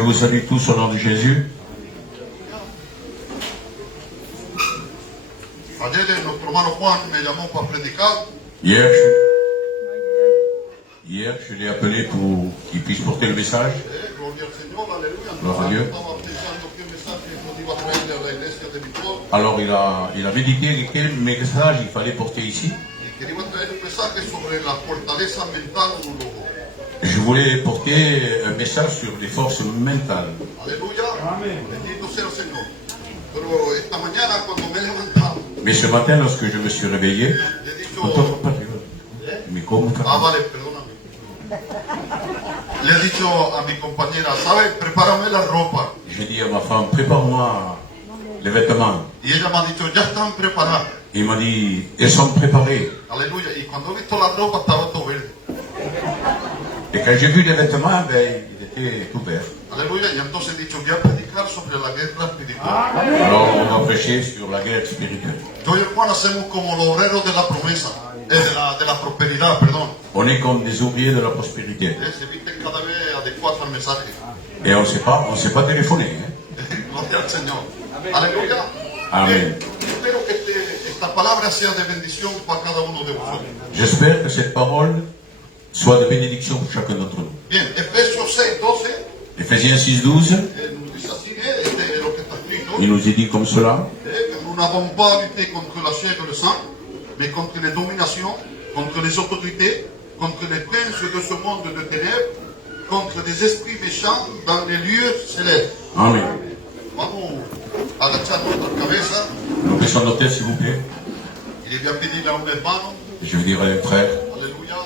vous salue tous au nom de Jésus. Ayer nuestro hermano Juan me llamó para predicar. Hier, je l'ai appelé pour qu'il puisse porter le message. Gloria al Señor, aleluya. Gloria a Dios. Estaba pensando qué mensaje nos iba a traer a la iglesia de mi pueblo. Alors il a médité quel message il fallait porter ici. Y quería traer un mensaje sobre la fortaleza mental de un lobo. Je voulais porter un message sur les forces mentales. Aleluya. Bendito sea el Señor. Pero esta mañana cuando me he levantado, Mais ce matin, lorsque je me suis réveillé, le he dicho, vale, perdóname. Le he dicho a mi compañera, ¿sabes? Prepárame la ropa. J'ai dit à ma femme, prépare-moi les vêtements. Y ella me ha dicho, ya están preparadas. Il m'a dit, elles sont préparées. Aleluya. Y cuando he visto la ropa estaba todo verde. Et quand j'ai vu les vêtements, ben, il était tout vert. Aleluya. Y entonces he dicho, voy a predicar sobre la guerra espiritual. Alors on va prêcher sur la guerre spirituelle. Yo y el Juan hacemos como los obreros de la promesa, de la prosperidad, perdón. On est comme des ouvriers de la prospérité. Se visten cada vez adecuados al mensaje. Et on ne sait pas téléphoner. Hein? Gloria al Señor. Aleluya. Amen. Espero que esta palabra sea de bendición para cada uno de vosotros. J'espère que cette parole soit de bénédiction pour chacun d'entre nous. Bien, Efesios 6:12. Éphésiens 6:12, Nous dice así, es lo que está escrito. il nous est dit comme cela. Nous n'avons pas lutté contre la chair et le sang, mais contre les dominations, contre les autorités, contre les princes de ce monde de ténèbres, contre les esprits méchants dans les lieux célestes. Amen. Vamos a agachar nuestra cabeza. Nous baissons nos têtes, s'il vous plaît. Y le voy a pedir a un hermano. Je vais dire à un frère. Aleluya.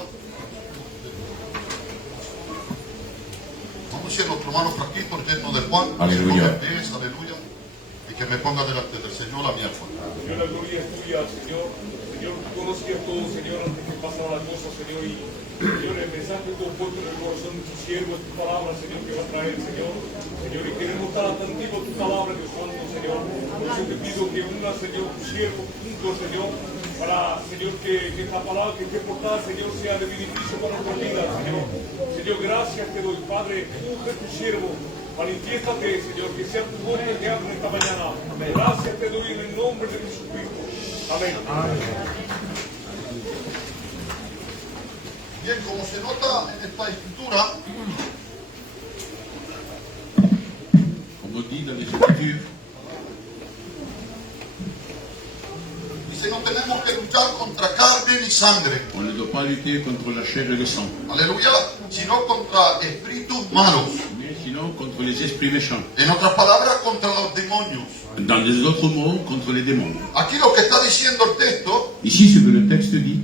Vamos a ser nuestro hermano Franquito, lleno de Juan. Aleluya. Aleluya. Y que me ponga delante del Señor a mi alma. Señor, la gloria es tuya, Señor. Señor, tú conocías todo, Señor, antes que pasara la cosa, Señor. Y, Señor, el mensaje que tú has puesto en el corazón de tu siervo es tu palabra, Señor, que va a traer, Señor. Señor, y queremos estar atentivos a tu palabra, Dios santo, Señor. Por eso te pido que una, Señor, tu siervo, junto, Señor, para, Señor, que esta palabra que esté portada, Señor, sea de beneficio para nuestra vida, Señor. Señor, gracias te doy, Padre, unge tu siervo. Manifiéstate, Señor, que sea tu voz que te hable esta mañana. Gracias te doy en el nombre de Jesucristo. Amén. Bien, como se nota en esta escritura, On nous dit dans les Écritures, dice no tenemos que luchar contra carne ni sangre. on ne doit pas lutter contre la chair et le sang, Aleluya, sino contra espíritus malos. mais sinon contre les esprits méchants. En otras palabras, contra los demonios. Dans les autres mots, contre les démons. Aquí lo que está diciendo el texto, Ici, ce que le texte dit,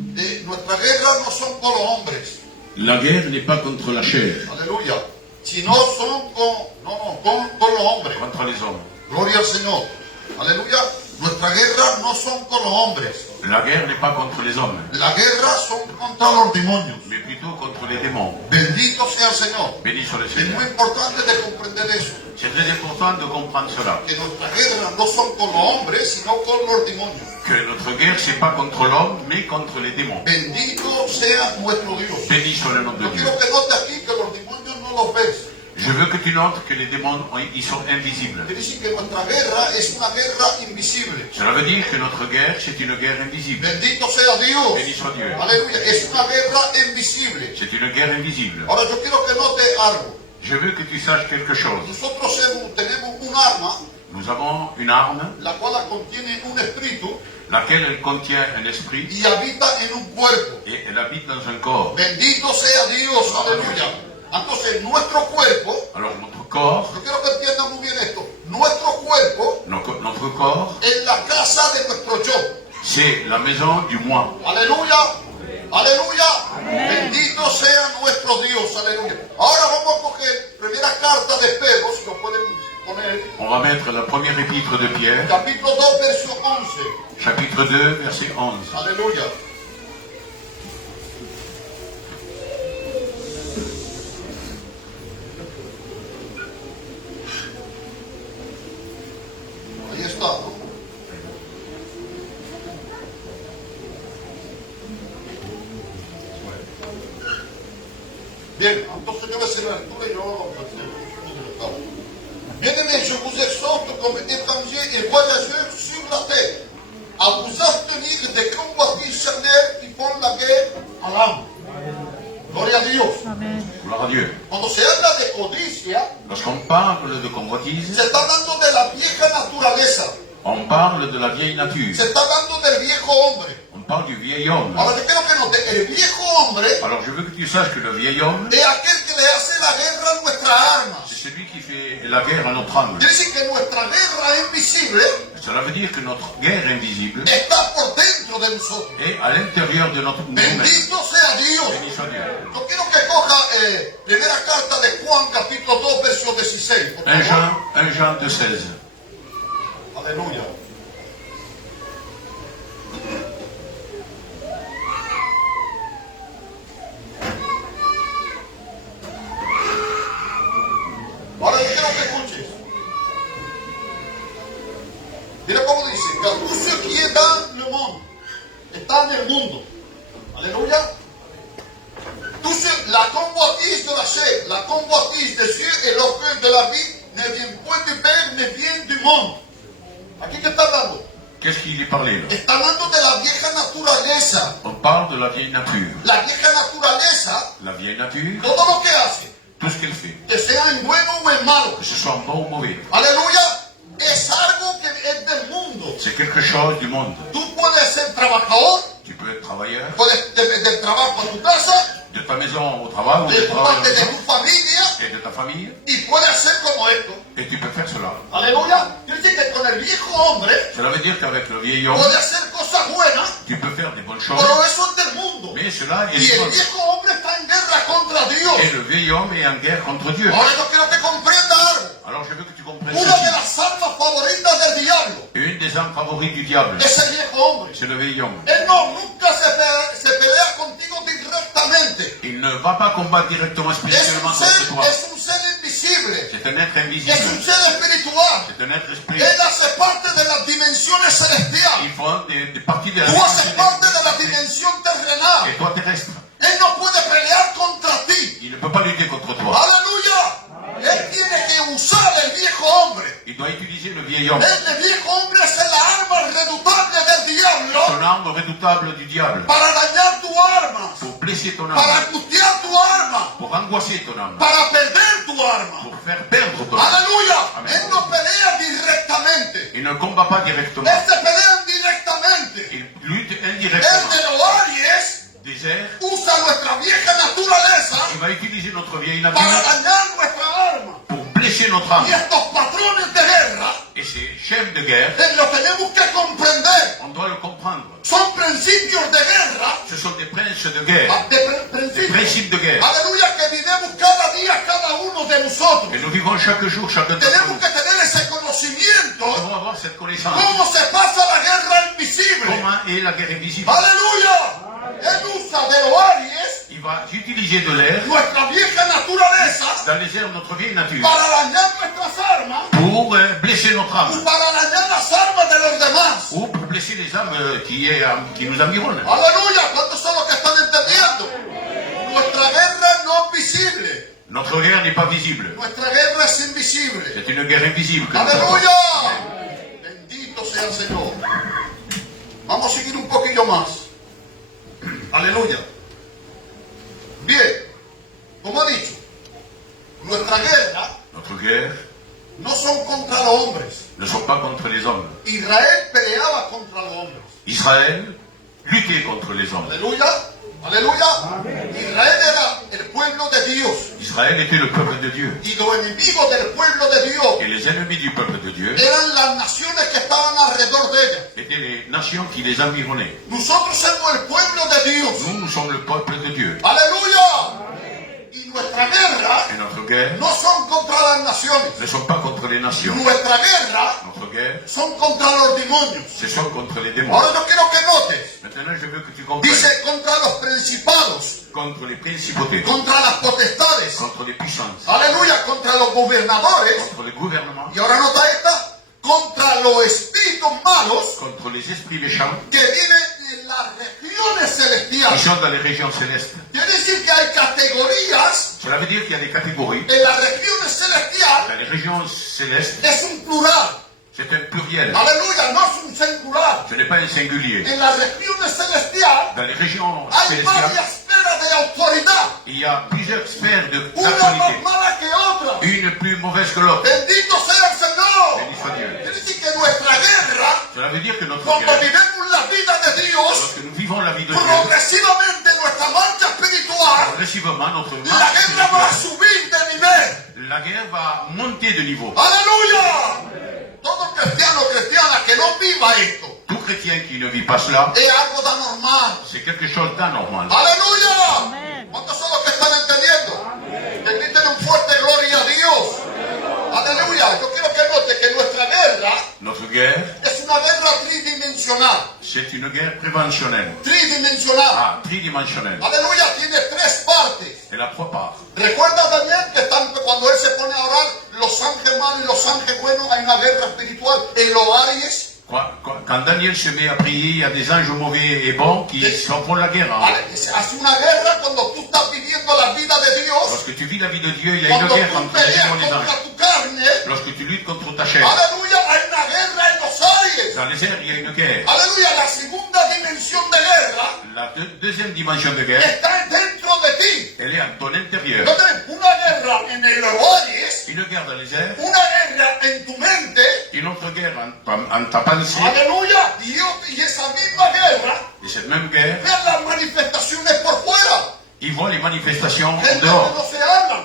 nuestra guerra no son con los hombres. la guerre n'est pas contre la chair, Aleluya. Sino son con los hombres. contre les hommes. Gloria al Señor. Aleluya. Nuestra guerra no son con los hombres. La guerre n'est pas contre les hommes, La guerra son contra los demonios. mais plutôt contre les démons. Bendito sea el Señor. Béni soit le Es Seigneur. muy importante de comprender eso. C'est très important de comprendre cela. Que nuestra guerra no son con los hombres, sino con los demonios. Que notre guerre, c'est pas contre l'homme, mais contre les démons. Bendito sea nuestro Dios. Béni soit le nom de Yo Dieu. quiero que note aquí que los demonios no los ves. Je veux que tu notes que les démons, ils sont invisibles. Quiere decir que nuestra guerra es una guerra invisible. Cela veut dire que notre guerre, c'est une guerre invisible. Bendito sea Dios. Béni soit Dieu. Aleluya. Es una guerra invisible. C'est une guerre invisible. Ahora yo quiero que note algo. Je veux que tu saches quelque chose. Nosotros tenemos un arma, Nous avons une arme, la cual contiene un espíritu laquelle elle contient un esprit y habita en un cuerpo. et elle habite dans un corps. Bendito sea Dios. Aleluya. Entonces nuestro cuerpo, Alors notre corps, yo quiero que entiendan muy bien esto. Nuestro cuerpo notre corps, es la casa de nuestro yo. c'est la maison du moi. Aleluya. Aleluya. Bendito sea nuestro Dios. Aleluya. Ahora vamos a coger primera carta de Pedro, si lo pueden poner. On va mettre la première épître de Pierre, Capítulo 2, verso 11. chapitre 2, verset 11. Aleluya. Ahí está, ¿no? Bien, entonces yo voy a hacer la lectura y yo... Bien-aimés, je vous exhorte comme étrangers et voyageurs sur la terre à vous abstenir des convoitises charnelles qui font la guerre à l'âme. Gloria a Dios. Gloire à Dieu. Cuando se habla de codicia, Lorsqu'on parle de convoitise, se está hablando de la vieja naturaleza. on parle de la vieille nature. Se está hablando del viejo hombre. On parle du vieil homme. Ahora yo quiero que note, el viejo hombre Alors je veux que tu saches que le vieil homme, es aquel que le hace la guerra a nuestras armas. c'est celui qui fait la guerre à notre âme. Quiere decir que nuestra guerra invisible Cela veut dire que notre guerre invisible está por dentro de nosotros. est à l'intérieur de notre nous-mêmes. Bendito sea Dios. Béni soit Dieu. Yo quiero que coja primera carta de Juan, capítulo 2, verso 16. Por 1 favor. Jean 2,16. Aleluya. Ahora yo quiero que escuches. Mira cómo dice, car tout ce qui est dans le monde está en el mundo. Aleluya. La convoitise de la chair, la convoitise des yeux et l'orgueil de la vie ne viennent point du Père, mais viennent du monde. Aquí que está hablando. Qu'est-ce qu'il est parlé là? Está hablando de la vieja naturaleza. On parle de la vieille nature. La vieja naturaleza, La vieille nature, todo lo que hace, tout ce qu'elle fait, que sea en bueno o en malo. que ce soit bon ou mauvais, Aleluya. Es algo que es del mundo. c'est quelque chose du monde. Tú puedes ser trabajador, Tu peux être travailleur, puedes del trabajo a tu casa, de ta maison au travail, ou de de tu travail à parte la de maison, tu familia, et de ta famille, y puedes hacer como esto. et tu peux faire cela. Aleluya. Quiere decir que con el viejo hombre Cela veut dire qu'avec le vieil homme, puede hacer cosas buenas, tu peux faire des bonnes choses, pero eso es del mundo. mais cela est Y du el monde. viejo hombre está en guerra contra Dios. Et le vieil homme est en guerre contre Dieu. Ahora yo quiero que comprenda algo. Alors je veux que tu comprennes Una de ceci. las armas favoritas del diablo Une des armes favorites du diable, es el viejo hombre. c'est le vieil homme. Él nunca se pelea contigo directamente. Il ne va pas combattre directement spirituellement contre toi. Es un ser invisible. C'est un être Es un invisible. ser espiritual. C'est un être esprit. Él hace parte de las dimensiones celestiales. Ils font des parties de la Tú haces dimension parte de la dimensión terrenal. et toi terrestre. Él no puede pelear contra ti. Il ne peut pas lutter contre toi. Aleluya. Él tiene que usar el viejo hombre. Il doit utiliser le vieil homme. El viejo hombre es el arma redutable del diablo Son arme redoutable du diable. para dañar tu arma, Pour blesser ton para âme. angustiar tu arma, Pour angoisser ton âme. para perder tu arma. Pour faire perdre ton âme. Aleluya. Amén. Él no pelea directamente. Il ne combat pas directement. Él se pelea indirectamente. Il lutte El indirectement. de los Aries Désert. usa nuestra vieja naturaleza Il va utiliser notre vieille para nature dañar nuestra arma. pour blesser notre âme. Y estos patrones de guerra Et ces chefs de guerre, lo tenemos que comprender. on doit le comprendre. Son principios de guerra, Ce sont des princes de guerre. de Des principios. principes de guerre. Aleluya, que vivimos cada día, cada uno de nosotros. Et nous vivons chaque jour, chacun d'entre Tenemos nous. que tener ese Nous conocimiento, devons avoir cette connaissance. cómo se pasa la guerra invisible. Comment est la guerre invisible? Aleluya. Él usa de los Aries Il va utiliser de l'air nuestra vieja naturaleza dans les airs de notre vieille nature para dañar nuestras armas pour blesser notre y âme para dañar las armas de los demás. ou pour blesser les âmes qui nous environnent. Aleluya. ¿Cuántos son los que están entendiendo? Nuestra guerra no es visible. Notre guerre n'est pas visible. Nuestra guerra es invisible. C'est une guerre invisible que nous avons. Aleluya. Bendito sea el Señor. Vamos a seguir un poquillo más. Aleluya. Bien, como he dicho, nuestra guerra Notre guerre no son contra los hombres. ne sont pas contre les hommes. Israel peleaba contra los hombres. Israël luttait contre les hommes. Aleluya. Aleluya. Israel era el pueblo de Dios. Israël était le peuple de Dieu. Y los enemigos del pueblo de Dios Et les ennemis du peuple de Dieu eran las naciones que estaban alrededor de ella. étaient les nations qui les environnaient. Nosotros somos el pueblo de Dios. Nous sommes le peuple de Dieu. Aleluya. Y nuestra guerra Et notre guerre no son contra las naciones. ne sont pas contre les nations. Nuestra guerra Notre guerre, son contra los demonios. ce sont contre les démons. Ahora yo quiero que notes. Maintenant, je veux que tu comprennes. Dice contra los principados, Contre les principautés, contra las potestades. contre les puissances, Aleluya, contra los gobernadores. contre les gouvernements, Y ahora nota esta, contra los espíritus malos contre les esprits méchants que viven en las regiones qui celestiales. sont dans les régions célestes. Quiere decir que hay categorías Cela veut dire qu'il y a des catégories en las regiones celestiales dans les régions célestes, es un plural. c'est un pluriel. Aleluya, no es un singular. Ce n'est pas un singulier. En las regiones celestiales Dans les régions hay célestiales, varias esferas de autoridad. il y a plusieurs sphères Una más d'autorité. mala que otra. Une plus mauvaise que l'autre. Bendito sea el Señor. Béni soit Dieu. Quiere decir que nuestra guerra, Cela veut dire que notre cuando guerre, vivemos la vida de Dios, lorsque nous vivons la vie de Dieu, progresivamente nuestra marcha espiritual, progressivement, notre la marche guerra va a spirituelle, subir de nivel. la guerre va monter de niveau. Aleluya. Todo cristiano o cristiana que no viva esto Tout chrétien qui ne vit pas cela, es algo de anormal. c'est quelque chose d'anormal. Aleluya. ¿Cuántos son los que están entendiendo? Que griten un fuerte gloria a Dios. Aleluya. Yo quiero que note que nuestra guerra Notre guerre, es una guerra tridimensional. c'est une guerre préventionnelle. Tridimensional. Ah, tridimensionnelle. Aleluya. Tiene tres partes. Elle a trois parts. Recuerda Daniel que cuando él se pone a orar, los ángeles malos y los ángeles buenos, hay una guerra espiritual en los Aries. Quand Daniel se met à prier, il y a des anges mauvais et bons qui s'en font la guerre. Hein. Se hace una guerra cuando tú estás viviendo la vida de Dios. Lorsque tu vis la vie de Dieu, il y a une Cuando guerre tú entre les peleas démons et les contra anges. tu carne, Lorsque tu luttes contre ta chair, aleluya, hay una guerra en los Aries. dans les airs, il y a une guerre. Aleluya, la segunda dimensión de guerra La deuxième dimension de guerre, está dentro de ti. elle est à ton intérieur. Entonces, una guerra en el Aries, Une guerre dans les airs, una guerra en tu mente, une autre guerre en ta pensée. aleluya, y esa misma guerra, Et cette même guerre, ve las manifestaciones por fuera. ils voient les manifestations en Gente que dehors. no se hablan.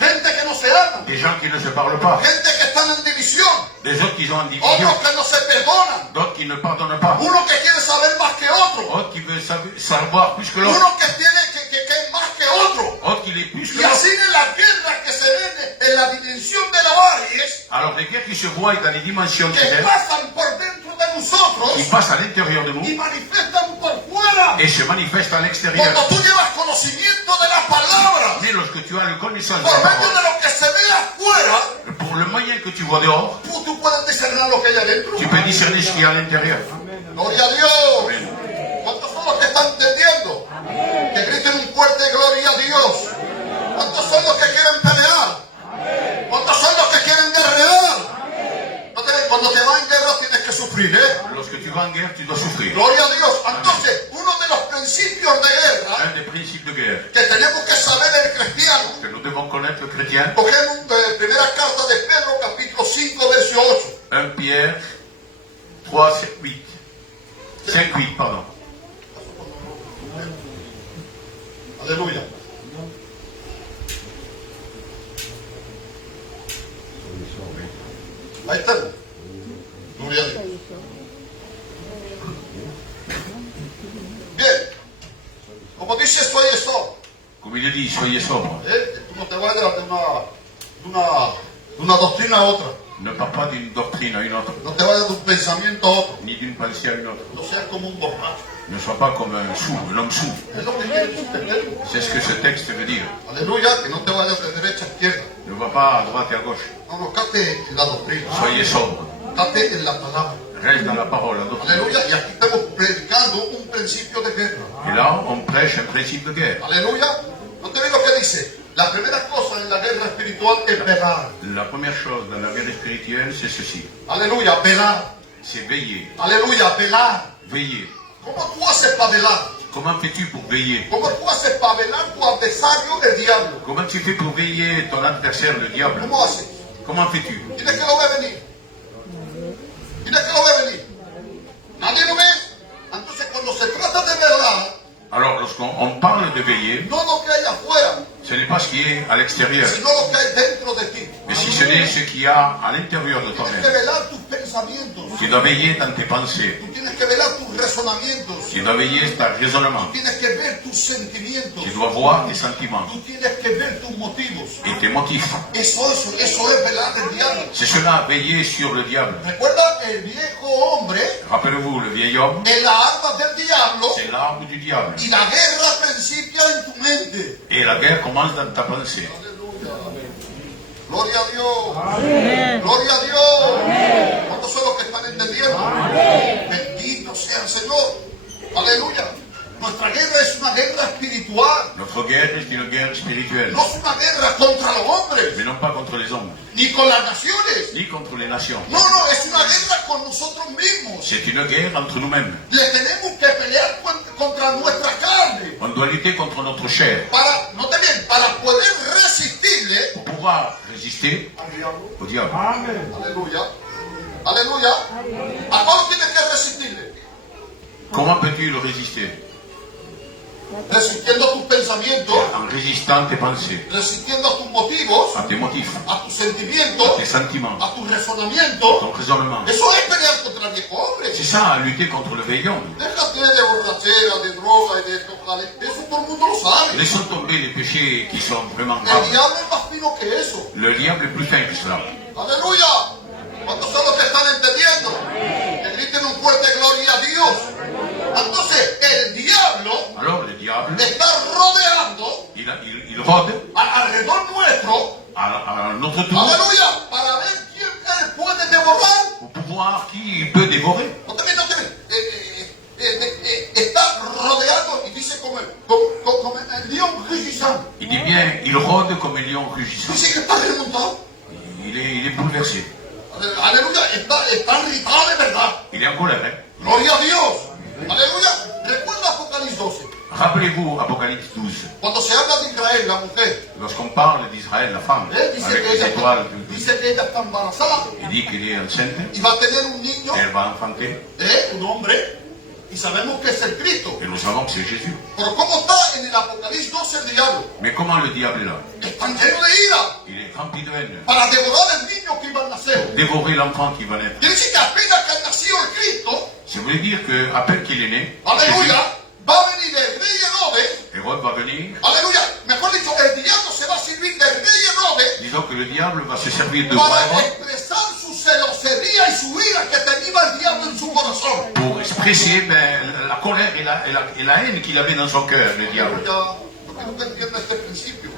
Gente que no se hablan. Des gens qui ne se parlent pas. Gente que están en división. Des autres qui sont en division. Otros que no se perdonan. D'autres qui ne pardonnent pas. Uno que quiere saber más que otro. Autres qui veulent savoir plus que l'autre. Uno que tiene que es más que otro. Autres qui les plus que Y l'autre. así en las guerras que se ven en la dimensión de la Aries, Alors les guerres qui se voient dans les dimensions de que terre, pasan por dentro de nosotros qui passent à l'intérieur de y nous manifiestan por fuera. et se manifestent à l'extérieur. Cuando tú llevas conocimiento de la palabra, Mais lorsque tu as le connaissance de por la medio de parole, lo que se ve afuera, pour le moyen que tu vois dehors, tú puedes discernir lo que hay adentro. tu peux discerner ce qu'il y a à l'intérieur. Gloria a Dios. Amen. ¿Cuántos son los que están entendiendo? Que griten un fuerte gloria a Dios. ¿Cuántos son los que quieren pelear? ¿Cuántos son los que quieren guerrear? Cuando te vas en guerra tienes que sufrir, ¿eh? Lorsque tu vas en guerre, tu dois souffrir. Gloria a Dios. Entonces, uno de los principios de guerra Un des principes de guerre que tenemos que saber el cristiano, que nous devons connaître le chrétien, cogemos primera carta de Pedro, capítulo 5, verso 8. 1 Pierre 3, 8. 5, 8, pardon. Aleluya. Ahí está. Gloria a Dios. Bien. Como dice, soy eso. Comme il est dit, soyez sobres. Tú no te vayas de una doctrina a otra. Ne pars pas d'une doctrine à une autre, No te vayas de un pensamiento a otro. ni d'une pensée à une autre. No seas como un borracho. Ne sois pas comme un sourd, un homme sourd. Es lo que quiere entender. C'est ce que ce texte veut dire. Aleluya. Que no te vayas de derecha a izquierda. Ne va pas à droite et à gauche. No, cate en la doctrina. Soyez sobres. Cate en la palabra. Reste dans la parole, la doctrine. Aleluya. Y aquí estamos predicando un principio de guerra. Et là, on prêche un principe de guerre. Aleluya. ¿No te ves lo que dice? La primera cosa en la guerra espiritual es velar. La première chose dans la guerre spirituelle, c'est ceci. Aleluya, velar. C'est veiller. Aleluya, velar. Veiller. ¿Cómo tú haces para velar? Comment fais-tu pour veiller? ¿Cómo tú haces para velar tu adversario, el diablo? Comment tu fais pour veiller ton adversaire, le diable? ¿Cómo haces? Comment fais-tu? Tienes que lo ve venir. Tienes que lo ve venir. ¿Nadie lo ve? Entonces cuando se trata de velar, Alors, lorsqu'on parle de veiller, no lo que hay afuera, ce n'est pas ce qui est à l'extérieur, sino lo que hay dentro de ti. mais si ce n'est ce qu'il y a à l'intérieur de Tienes toi-même. que velar tus pensamientos. Tu dois veiller dans tes pensées. Tú tienes que velar tus razonamientos. Tu dois veiller ton raisonnement. Tienes que ver tus sentimientos. Tu dois voir tes sentiments Tú tienes que ver tus motivos. et tes motifs. Eso es velar del diablo. C'est cela, veiller sur le diable. Recuerda el viejo hombre, Rappelez-vous, le vieil homme, en la arma del diablo, c'est l'arme du diable. y la guerra principia en tu mente. Et la guerre commence dans ta pensée. Aleluya. Gloria a Dios. Gloria a Dios. ¿Cuántos son los que están entendiendo? Bendito sea el Señor. Aleluya. Nuestra guerra es una guerra espiritual. Notre guerre est une guerre spirituelle, No es una guerra contra los hombres, mais non pas contre les hommes, ni con las naciones. ni contre les nations. No, es una guerra con nosotros mismos. C'est une guerre entre nous-mêmes. Le tenemos que pelear contra nuestra carne. On doit lutter contre notre chair Note bien, para poder resistirle pour pouvoir résister al diablo. au diable. Aleluya. Aleluya. ¿A cómo tienes que resistirle? Comment peux-tu le résister? Resistiendo tus pensamientos, En résistant tes pensées, resistiendo a tus motivos, à tes motifs, a tus à sentimientos, tes sentiments, a tus razonamientos. ton raisonnement. Eso es pelear contra el viejo hombre. C'est ça, lutter contre le vieil homme. Déjate de borrachera, de droga y de esto. Eso todo el mundo lo sabe. Laissons tomber les péchés qui sont vraiment El graves. diablo es más fino que eso. Le diable est plus fin que cela. Aleluya. ¿Cuántos son los que están entendiendo? Que griten un fuerte gloria a Dios. Entonces, el diablo Alors le diable, está rodeando il rôde alrededor nuestro, à notre tour aleluya, para ver quién él puede devorar. pour pouvoir qui peut dévorer. No te está rodeando y dice como el león rugissant. Il dit bien, il rôde comme un lion rugissant. Dice que está remontado. Il est bouleversé. Aleluya, está irritado de verdad. Il est en colère. Hein? Gloria a Dios. Aleluya. Recuerda Apocalipsis 12. Rappelez-vous Apocalypse 12. Cuando se habla de Israel, la mujer, Lorsqu'on parle d'Israël, la femme, dice avec que les ella, étoiles, dice que ella está embarazada il dit qu'elle est enceinte, y va a tener un niño, elle va enfanter, un hombre, y sabemos que es el Cristo. et nous savons que c'est Jésus. Pero ¿cómo está en el Apocalipsis 12 el diablo? Mais comment le diable est là? Está lleno de ira Il est rempli de haine. para devorar el niño que iba a nacer. Dévorer l'enfant qui va naître. Quiere decir que apenas que nació el Cristo, Ça veut dire qu'à peine qu'il est né, aleluya, va a venir el rey Herodes, Hérode va venir. aleluya, mejor dicho, el diablo se va a servir del rey Herodes Disons que le diable va se servir de roi para Hérode expresar su celosería y su ira que tenía el diablo en su corazón. pour expresser la colère et la haine qu'il avait dans son cœur, le diable. Aleluya, yo quiero que entiendas este principio.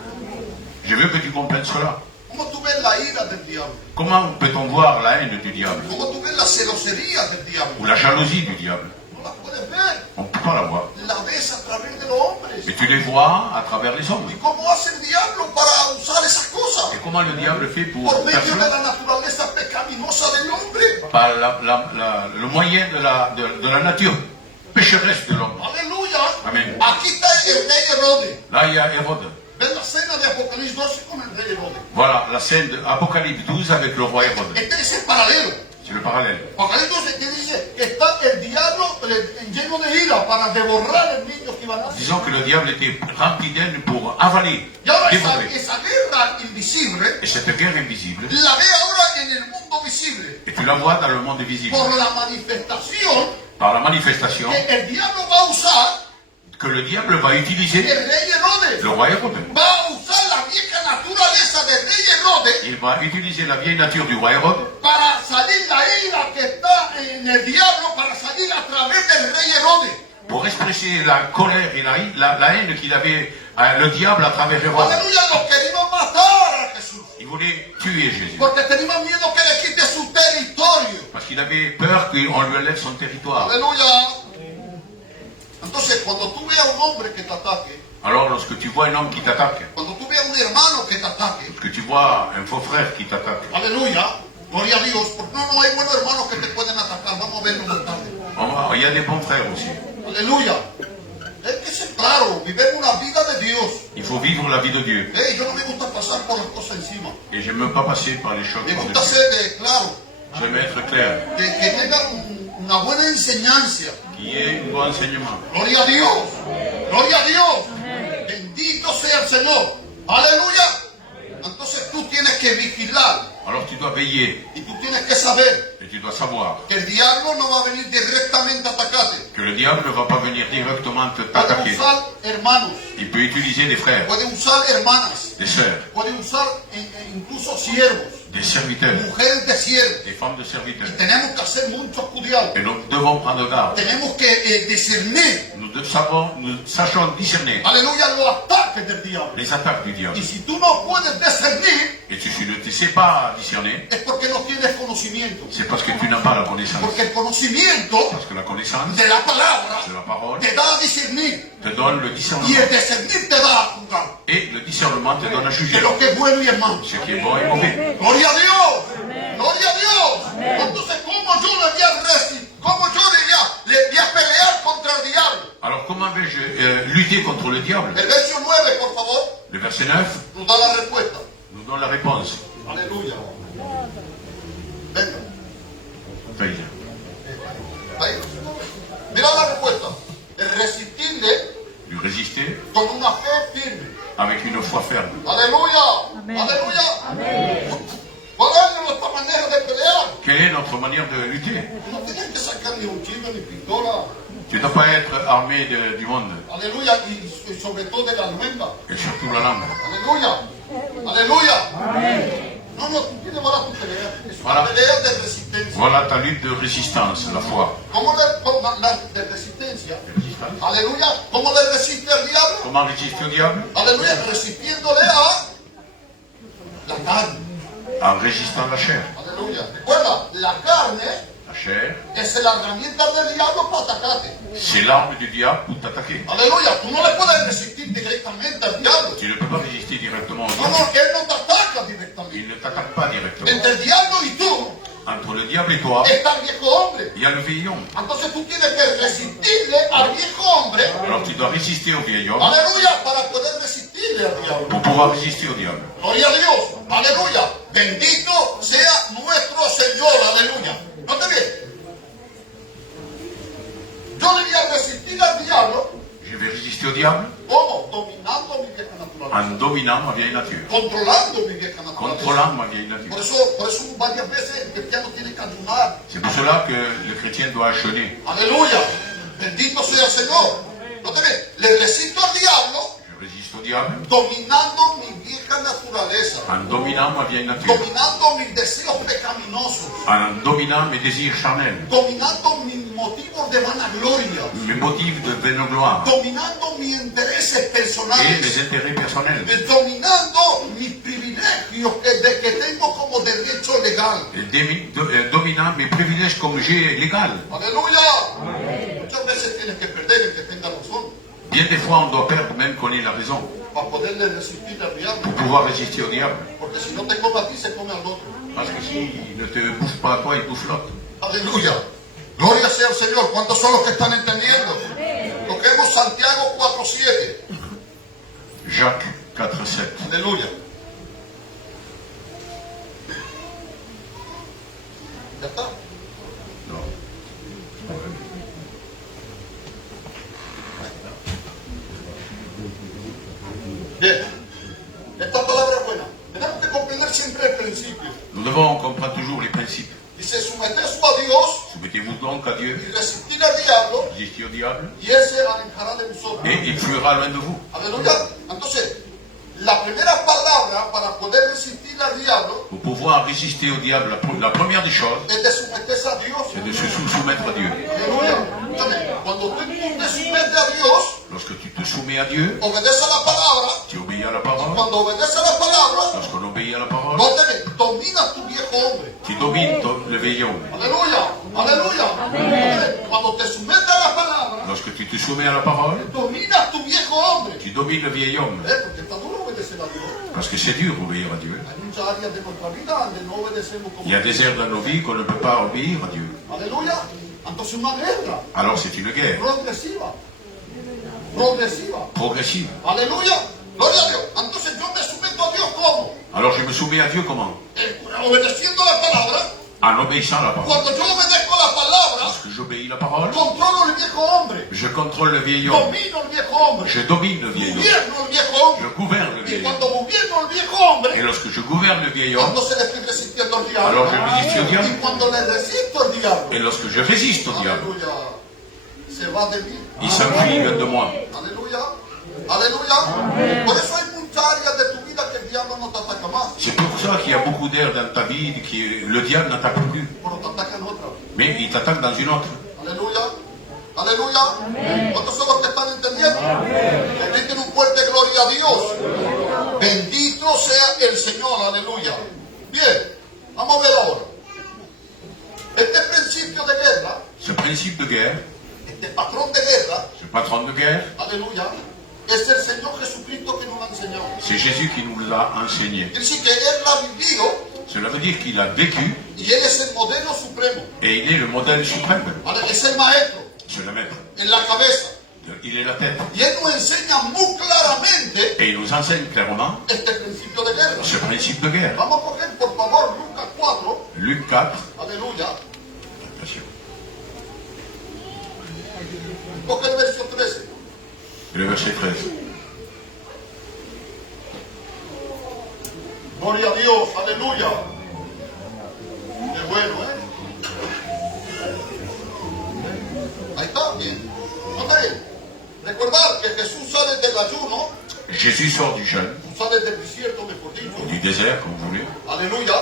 Je veux que tu comprennes cela. ¿Cómo tú ves la ira del diablo? Comment peut-on voir la haine du diable ¿Cómo tú ves la celosería del diablo? ou la jalousie du diable? No la puedes ver, On ne peut pas la voir. la ves a través de los hombres. Mais tu les vois à travers les hommes. ¿Y cómo hace el diablo para usar esas cosas? Et comment le diable fait pour Por faire medio de cela? la naturaleza pecaminosa del hombre. Par le moyen de la nature pécheresse de l'homme. Aleluya. Amén. Aquí está el rey Herodes. Là, il y a Hérode. Ven la cena de Apocalipsis 12 con el rey Herodes. Voilà la scène d'Apocalypse 12 avec le roi Hérode. Este es el paralelo. C'est le parallèle. Apocalipsis 12 que dice que está el diablo lleno de ira para devorar el niño que iba a nacer. Disons que le diable était rempli d'haine pour avaler, Y ahora dévorer. esa guerra invisible Et cette guerre invisible, la ve ahora en el mundo visible et tu la vois dans le monde visible, por la manifestación par la manifestation que el diablo va a usar que le diable va utiliser el rey Herodes. le roi Hérode. Va a usar la vieja naturaleza del rey Herodes Il va utiliser la vieille nature du roi Hérode para salir la ira que está en el diablo, para salir a través del rey Herodes. pour exprimer la colère et la haine qu'il avait le diable à travers Hérode. Aleluya, los querían matar a Jesús. Il voulait tuer Jésus Porque tenían miedo que le quite su territorio. parce qu'il avait peur qu'on lui enlève son territoire. Aleluya. Entonces, cuando tú veas a un hombre que te ataque, Alors lorsque tu vois un homme qui t'attaque, cuando tú veas a un hermano que te ataque, lorsque tu vois un faux frère qui t'attaque, aleluya, gloria a Dios, porque no hay buenos hermanos que te pueden atacar, vamos a verlo más tarde. il y a des bons frères aussi. Aleluya. Es que ser claro, vivir una vida de Dios. Il faut vivre la vie de Dieu. Yo no me gusta pasar por las cosas encima. Et je ne veux pas passer par les choses Me par-dessus. gusta ser claro, J'aime être clair, que tengan una buena enseñanza. qu'il y ait un bon enseignement. Gloria a Dios. Gloria a Dios. Bendito sea el Señor. Aleluya. Entonces tú tienes que vigilar Alors tu dois veiller y tú tienes que saber et tu dois savoir que el diablo no va a venir directamente a atacarte. que le diable ne va pas venir directement Puede t'attaquer. usar hermanos, Il peut utiliser des frères, puede usar hermanas, des sœurs, puede usar incluso siervos. des serviteurs, mujeres de siervos. des femmes de serviteurs. Y tenemos que hacer mucho cuidado. Et nous devons prendre garde. Tenemos que discernir, Nous sachons discerner aleluya, los ataques del diablo. les attaques du diable. Y si tú no puedes discernir, Et si tu ne te sais pas discerner, es porque no tienes conocimiento. c'est parce que tu n'as pas la connaissance. Porque el conocimiento Parce que la connaissance de la palabra de la parole te da a discernir. te donne le Y discernement. el discernir te da a juzgar. Et le discernement te donne à De juger lo que es bueno y es malo. ce qui est bon et mauvais. Gloria a Dios. Gloria a Dios. Entonces, ¿cómo yo le voy a resistir? ¿Cómo yo le voy a pelear contra el diablo? Alors comment vais-je lutter contre le diable? El verso 9, por favor, Le verset 9 nos da la respuesta. nous donne la réponse. Aleluya. Venga. Feuille. Ahí. Mira la respuesta. El resistirle Lui résister con una fe firme. avec une foi ferme. Aleluya. Aleluya. ¿Cuál es nuestra manera de pelear? Quelle est notre manière de lutter? No tienes que sacar ni cuchillo ni pistola. Tu ne dois pas être armé du monde, Aleluya. Y sobre todo de la almendra. et surtout la langue. Aleluya. Aleluya. No, tú tienes para tu pelea. Es una Voilà. pelea de resistencia. Voilà ta lutte de résistance, la foi. ¿Cómo de resistencia? Aleluya. ¿Cómo le resiste al diablo? Comment résister au diable? Aleluya. Resistiéndole a la carne. En résistant la chair. Aleluya. Recuerda, la carne La chair, es la herramienta del diablo para atacarte. c'est l'arme du diable pour t'attaquer. Aleluya. Tú no le puedes resistir directamente al diablo. Tu ne peux pas résister directement au No, diable. no, él no te ataca directamente. Il ne t'attaque pas directement. Entre el diablo y tú Entre le diable et toi, está el viejo hombre. il y a le vieil homme. Entonces tú tienes que resistirle al viejo hombre. Alors tu dois résister au vieil homme Aleluya. Para poder resistirle al diablo. pour pouvoir résister au diable. Gloria a Dios. Aleluya. Bendito sea nuestro Señor. Aleluya. ¿No te ves? Yo le voy a resistir al diablo. Je vais résister au diable ¿Cómo? Dominando mi vieja naturaleza. en dominant ma vieille nature, Controlando mi vieja naturaleza. contrôlant ma vieille nature. Por eso varias veces el cristiano tiene que ayunar. C'est pour cela que le chrétien doit jeûner. Aleluya. Bendito sea el Señor. ¿No te ves? Le resisto al diablo Je résiste au diable dominando mi vieja naturaleza. en dominant ma vieille nature, Dominando mis deseos pecaminosos. en dominant mes désirs charnels, Dominando mis motivos de vanagloria. mes motifs de vaine gloire Dominando mis intereses et personales. mes intérêts personnels, Dominando mis privilegios que tengo como derecho legal. et dominant mes privilèges comme j'ai légal. Aleluya. Muchas veces tienes que perder el que tenga razón Bien des fois, on doit perdre même qu'on ait la raison para poderle resistir al diablo. pour pouvoir résister au diable. Porque si no te come a ti, se come al otro. Parce que s'il ne te bouffe pas à toi, il bouffe l'autre. Aleluya. Gloria sea al Señor. ¿Cuántos son los que están entendiendo? Toquemos Santiago 4:7. Jacques 4,7. Aleluya. ¿Ya está? Non. Bien. Esta palabra es buena. Tenemos que comprender siempre el principio. Nous devons comprendre toujours les principes. Dice, someteos a Dios Soumettez-vous donc à Dieu, y resistir al diablo résistez au diable, y él se alejará de vosotros. et il fuira loin de vous. Aleluya. Entonces, la primera palabra para poder resistir al diablo Pour pouvoir résister au diable, la première des choses, es de someterse a Dios. c'est de se soumettre à Dieu. Aleluya. Escúchame, cuando tú te sometes a Dios, Lorsque tu te soumets à Dieu, obedeces a la palabra. tu obéis à la parole. Cuando obedeces a la palabra, Lorsqu'on obéit à la parole, no te dominas tu viejo hombre. tu domines le vieil homme. Aleluya. Aleluya. Cuando te sometes a la palabra, Lorsque tu te soumets à la parole, dominas tu viejo hombre. tu domines le vieil homme. Porque está duro obedecer a Dios. Parce que c'est dur obéir à Dieu. Hay muchas áreas de nuestra vida donde no obedecemos como Il y a des aires dans nos vies qu'on ne peut pas obéir à Dieu. Aleluya. Entonces una guerra Alors c'est une guerre progresiva. Progresiva. progressive. Aleluya. Gloria a Dios. Entonces yo me someto a Dios como Alors je me soumets à Dieu comment? obedeciendo la palabra. En obéissant à la parole. Cuando yo obedezco la palabra, Lorsque j'obéis la parole, controlo el viejo hombre. je contrôle le vieil homme. Domino el viejo hombre. Je domine le vieil homme. Gobierno el viejo hombre. Je gouverne le Y vieil homme. cuando gobierno el viejo hombre, Et lorsque je gouverne le vieil homme, entonces le estoy resistiendo al diablo. alors je résiste au Y diable. cuando le resisto al diablo, Et lorsque je résiste au diable, aleluya, se va de mí. il s'enfuit de moi. Aleluya. Aleluya. Por eso hay muchas áreas de tu vida que el diablo no te ataca más. C'est pour ça qu'il y a beaucoup d'air dans ta vie, que le diable n'attaque plus. Bueno, te ataca en otra. Mais il t'attaque dans une autre. Aleluya. Aleluya. ¿Cuántos son los que están entendiendo? Que griten un fuerte gloria a Dios. Bendito sea el Señor. Aleluya. Bien, vamos a ver ahora. Este principio de guerra, Ce principe de guerre, este patrón de guerra, ce patron de guerre, aleluya, es el Señor Jesucristo que nos lo ha enseñado. c'est Jésus qui nous l'a enseigné. Quiere decir que Él lo ha vivido Cela veut dire qu'il a vécu y Él es el modelo supremo. et il est le modèle suprême. ¿Vale? Es el maestro C'est le maître. en la cabeza. Il est la tête. Y Él nos enseña muy claramente Et il nous enseigne clairement este principio de guerra. ce principe de guerre. Vamos a coger, por favor, Lucas 4, Luc 4, aleluya, attention, coge el verso 13. le verset 13. Gloria a Dios, aleluya. Qué bueno, ¿eh? Ahí está, bien. Nota ahí. Recordar que Jesús sale del ayuno, Jésus sort du jeûne, sale del desierto, mejor ou dicho. du désert, comme vous voulez. Aleluya.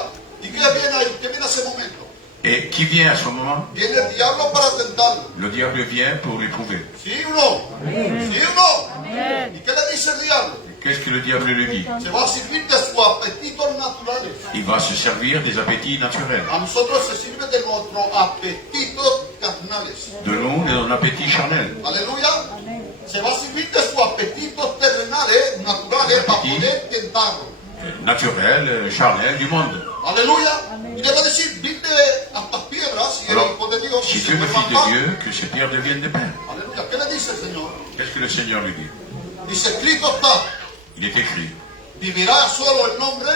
¿Y qué viene ahí? ¿Qué viene a ese momento? Et qui vient à ce moment? Viene el diablo para tentarlo. Le diable vient pour l'éprouver. ¿Sí o no? ¿Sí o no? ¿Y qué le dice el diablo? Qu'est-ce que le diable lui dit? Se va a servir de sus apetitos naturales. Il va se servir des appétits naturels. A nosotros se sirve de nuestros apetitos carnales. De nous, de nos appétits charnels. Aleluya. Se va a servir de sus apetitos terrenales, naturales, para poder tentarlo. Naturels, charnels du monde. Aleluya. Y le va a decir, viste a estas piedras y el Alors, Hijo de Dios. si se tu es le vuelvan Fils de pan. Dieu, que ces pierres deviennent des pains. Aleluya. ¿Qué le dice el Señor? Qu'est-ce que le Seigneur lui dit? Dice, escrito está, Il est écrit, vivirá solo el nombre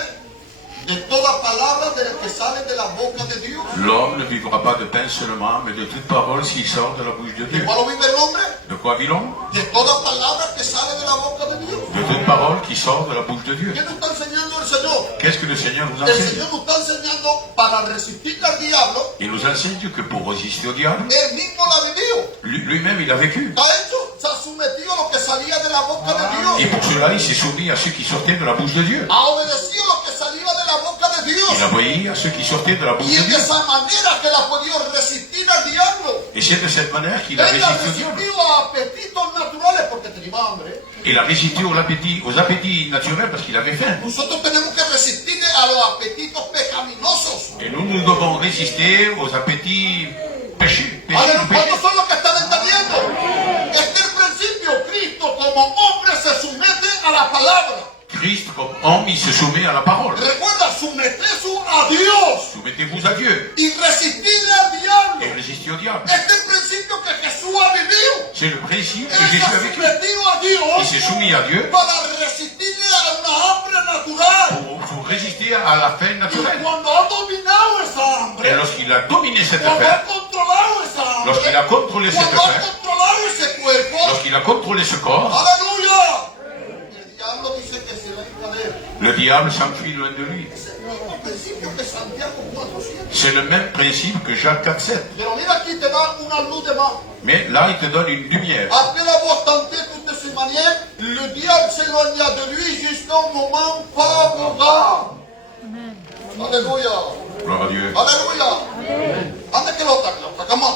de toda palabra de la que sale de la boca de Dios. l'homme ne vivra pas de pain seulement, mais de toute parole s'il sort de la bouche de ¿De Dieu. cuál vive el hombre? De quoi vit l'homme? De toda palabra que sale de la boca de Dios. De toute parole qui sort de la bouche de Dieu. ¿Qué nos está enseñando el Señor? Qu'est-ce que le Seigneur nous El enseigne? Señor nos está enseñando para resistir al diablo. Il nous enseigne que pour résister au diable, Él mismo lo ha vivido. lui-même il a vécu. Ha hecho, se ha sometido a lo que salía de la boca de Et Dios. pour cela, il s'est soumis à ceux qui sortaient de la bouche de Dieu. Ha obedecido lo que salía de la boca de Dios. Il a obéi à ceux qui sortaient de la bouche Y de es de Dieu. esa manera que él ha podido resistir al diablo. Et c'est de cette manière qu'il a Él ha résisté au diable. resistido a apetitos naturales porque tenía hambre. Il a résisté aux appétits naturels parce qu'il avait faim. Nosotros tenemos que resistir a los apetitos pecaminosos. Et nous devons résister aux appétits péchés. Aleluya. ¿Cuántos son los que están entendiendo? Este es el principio. Cristo como hombre se somete a la palabra. Christ, comme homme, il se soumet à la parole. Recuerda, someterse a Dios Soumettez-vous à Dieu y resistirle al diablo. et résistez au diable. Este es el principio que Jesús ha vivido. C'est le principe que Él Jésus se a ha vécu. sometido a Il Dios s'est soumis à Dieu para resistirle a una hambre natural. pour résister à la faim Y naturelle. cuando ha dominado esa Et hambre, lorsqu'il a dominé cette cuando faim, ha controlado esa hambre, lorsqu'il a contrôlé cette cuando ha faim, controlado ese cuerpo, lorsqu'il a contrôlé ce corps, aleluya. El diablo dice que se va a encadenar. le diable s'enfuit loin de lui. Es el mismo principio que Santiago 4:7. C'est le même principe que Jacques 4,7. Pero mira aquí te da una luz de más. Mais là, il te donne une lumière. Après l'avoir tenté de toutes ces manières, le diable s'éloigna de lui jusqu'au moment favorable. Aleluya. Gloire à Dieu. Aleluya. ¿Dónde que lo ataca? Lo ataca más.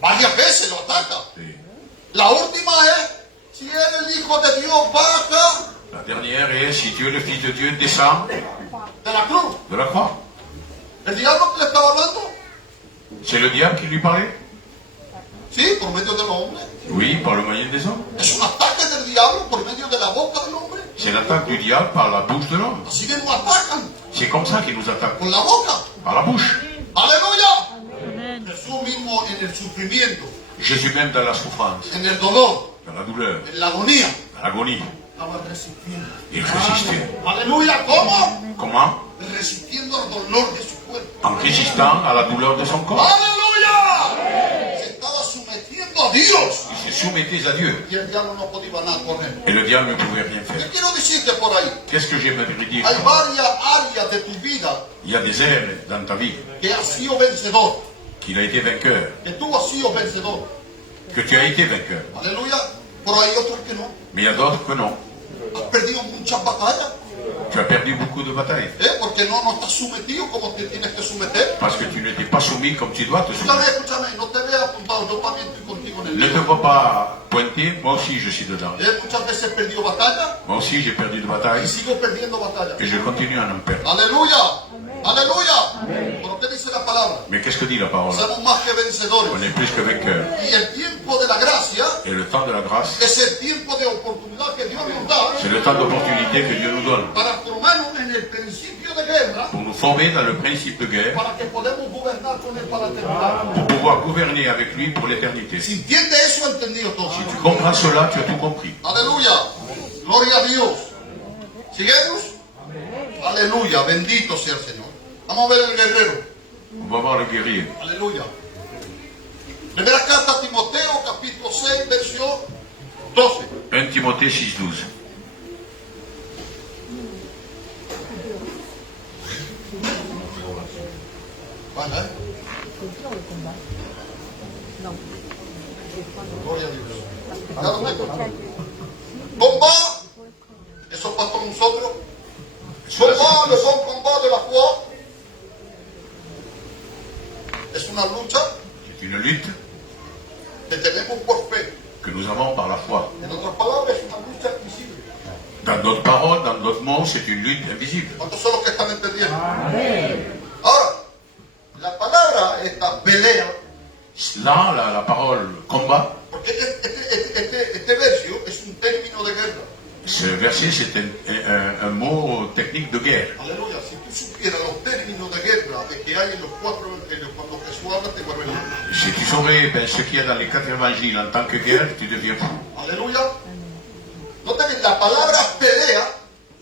Varias veces lo ataca. Et La última es, si eres el Hijo de Dios, baja la dernière est, si tu es le Fils de Dieu, descends de la cruz. de la croix. ¿El diablo que le estaba hablando? C'est le diable qui lui parlait? Sí, por medio del hombre. Oui, par le moyen des hommes. Es un ataque del diablo por medio de la boca del hombre. C'est l'attaque du diable par la bouche de l'homme. Así que nos atacan C'est comme ça qu'il nous attaque. con la boca. Par la bouche. Aleluya. Jesús mismo en el sufrimiento, Jésus même dans la souffrance, en el dolor, dans la douleur, en la agonía, dans l'agonie, estaba resistiendo. il résistait. Aleluya. ¿Cómo? Comment? Resistiendo al dolor de su cuerpo. En résistant à la douleur de son corps. Aleluya. Se estaba sometiendo a Dios. Il se soumettait à Dieu. Y el diablo no podía nada con él. Et le diable ne pouvait rien ¿Qué faire. quiero decirte por ahí? Qu'est-ce que j'aimerais dire? Hay varias áreas de tu vida Il y a des aires dans ta vie que has sido vencedor, qu'il a été vainqueur, que tú has sido vencedor. que tu as été vainqueur. Aleluya. Pero hay otras que no. Mais il y a d'autres que non. Has perdido muchas batallas. Tu as perdu beaucoup de batailles. Porque no estás sometido como te tienes que someter. Parce que tu n'étais pas soumis comme tu dois te soumettre. Escúchame, no te veas apuntado, yo también estoy contigo en el Ne te lío. vois pas pointer, moi aussi je suis dedans. Muchas veces he perdido batallas Moi aussi j'ai perdu de y batailles sigo perdiendo batallas. et je continue à en perdre. Aleluya, aleluya. Pero ¿qué dice la palabra? Mais qu'est-ce que dit la parole? Somos más que vencedores. On est plus que vainqueurs. Y el tiempo de la gracia Et le temps de la grâce, es el tiempo de oportunidad que Dios nos da c'est le temps d'opportunité que Dieu nous donne para formarnos en el principio de guerra pour nous former dans le principe de guerre, para que podamos gobernar con Él para la eternidad. pour pouvoir gouverner avec lui pour l'éternité. Si entiende eso, ha entendido todo. Si tu comprends cela, tu as tout compris. Aleluya, gloria a Dios. ¿Seguimos? Aleluya, bendito sea el Señor. Vamos a ver el guerrero. On va voir le guerrier. Aleluya. Primera carta a Timoteo, capítulo 6, versión 12. 1 Timothée 6,12. Vale, Gloria a Dios. ¿Ya lo tengo? Combat, eso es para todos nosotros. Combat, le bon combat de la foi. Es una lucha C'est une lutte que tenemos por fe. que nous avons par la foi. En otras palabras, es una lucha invisible. Dans d'autres paroles, dans d'autres mots, c'est une lutte invisible. ¿Cuántos son los que están entendiendo? Ahora, la palabra esta pelea, Là, la parole combat, porque este versio es un término de guerra. ce verset, c'est un mot technique de guerre. Aleluya, si tú supieras los términos de guerra que hay en los 4 evangelios, cuando Jesús habla te vuelve loco. Si tu saurais ce qu'il y a dans les 4 évangiles en tant que guerre, tu deviens fou. Aleluya. Nota que la palabra pelea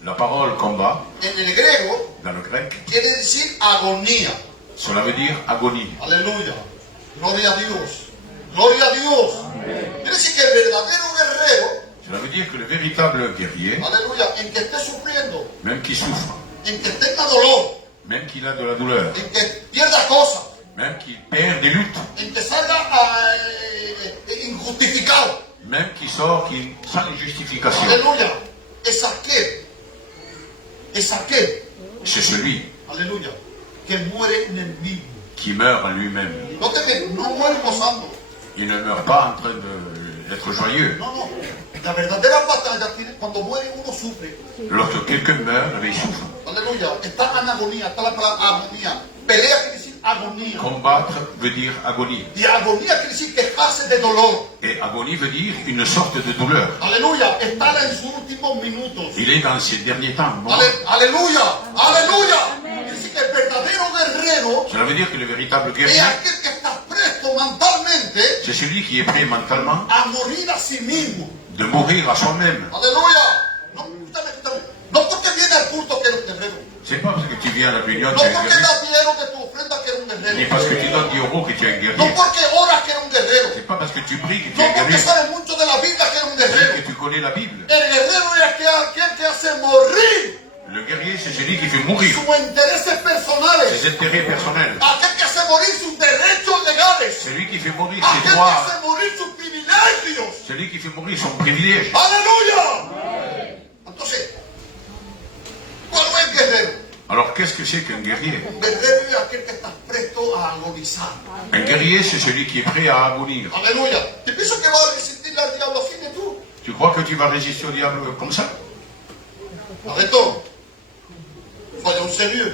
La parole combat, en el griego dans le grec, quiere decir agonía. cela veut dire agonie. Aleluya. Gloria a Dios. Gloria a Dios. Quiere decir que el verdadero guerrero, Cela veut dire que le véritable guerrier, aleluya, en que esté sufriendo, même qui souffre, en que tenga dolor, même qu'il a de la douleur, en que pierda cosas, même qu'il perd des luttes, en que salga injustificado. même qu'il sort sans justification, Aleluya. Es aquel. Es aquel. c'est celui Aleluya. Que muere en el mismo. qui meurt en lui-même. Note que no muere gozando. Il ne meurt pas en train d'être joyeux. No, no. La verdadera batalla tiene, cuando muere uno sufre. Lorsque quelqu'un meurt, il souffre. Aleluya. Está en agonía. Está la palabra agonía. Pelea quiere decir agonía. Combattre veut dire agonie. Y agonía quiere decir quejarse de dolor. Et agonie veut dire une sorte de douleur. Aleluya. Está en sus últimos minutos. Il est dans ses derniers temps. Bon. Aleluya. Aleluya. Quiere decir que el verdadero guerrero Cela veut dire que le véritable es guerrier, aquel que está presto mentalmente c'est celui qui est prêt mentalement a morir a sí mismo. de mourir à soi-même. Aleluya. No, escúchame. No porque viene al culto que eres un guerrero. C'est pas parce que tu viens à la réunion No que tu es un porque guerrier, das dinero de tu ofrenda que eres un ni guerrero. parce que tu donnes 10 euros que tu es un No guerrier. porque oras que eres un guerrero. C'est pas parce que tu pries que tu No es un porque guerrier, sabes mucho de la Biblia que eres un c'est guerrero. que tu connais la Bible. El guerrero es aquel que hace morir Le guerrier, c'est celui qui fait mourir sus intereses personales. ses intérêts personnels. Aquel que hace morir sus derechos legales. Celui qui fait mourir Aquel ses que droits, hace morir sus privilegios. celui qui fait mourir son privilège. Aleluya. Entonces, ¿cuál es el guerrero? Alors qu'est-ce que c'est qu'un guerrier? Un guerrero es aquel que está presto a agonizar. Un guerrier, c'est celui qui est prêt à agonir. Aleluya. ¿Te piensas que va a resistir al diablo así de tú? Tu crois que tu vas résister au diable comme ça? Arreto. Fallón serio.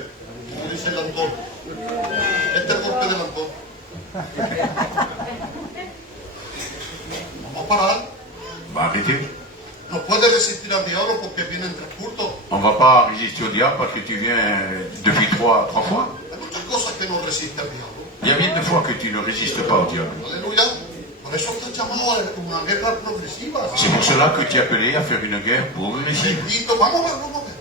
Como dice el autor. Este es el golpe del autor. Vamos a parar. Va arrêter. No puedes resistir al diablo porque viene en tres cultos. On va pas résister au diable parce que tu viens depuis trois fois. Hay muchas cosas que no resiste al diablo. Il y a bien de fois que tu ne résistes pas au diable. Aleluya. Por eso está llamado a una guerra progresiva. C'est pour cela que tu es appelé à faire une guerre progressive. Bendito. Vamos a ver, vamos a ver.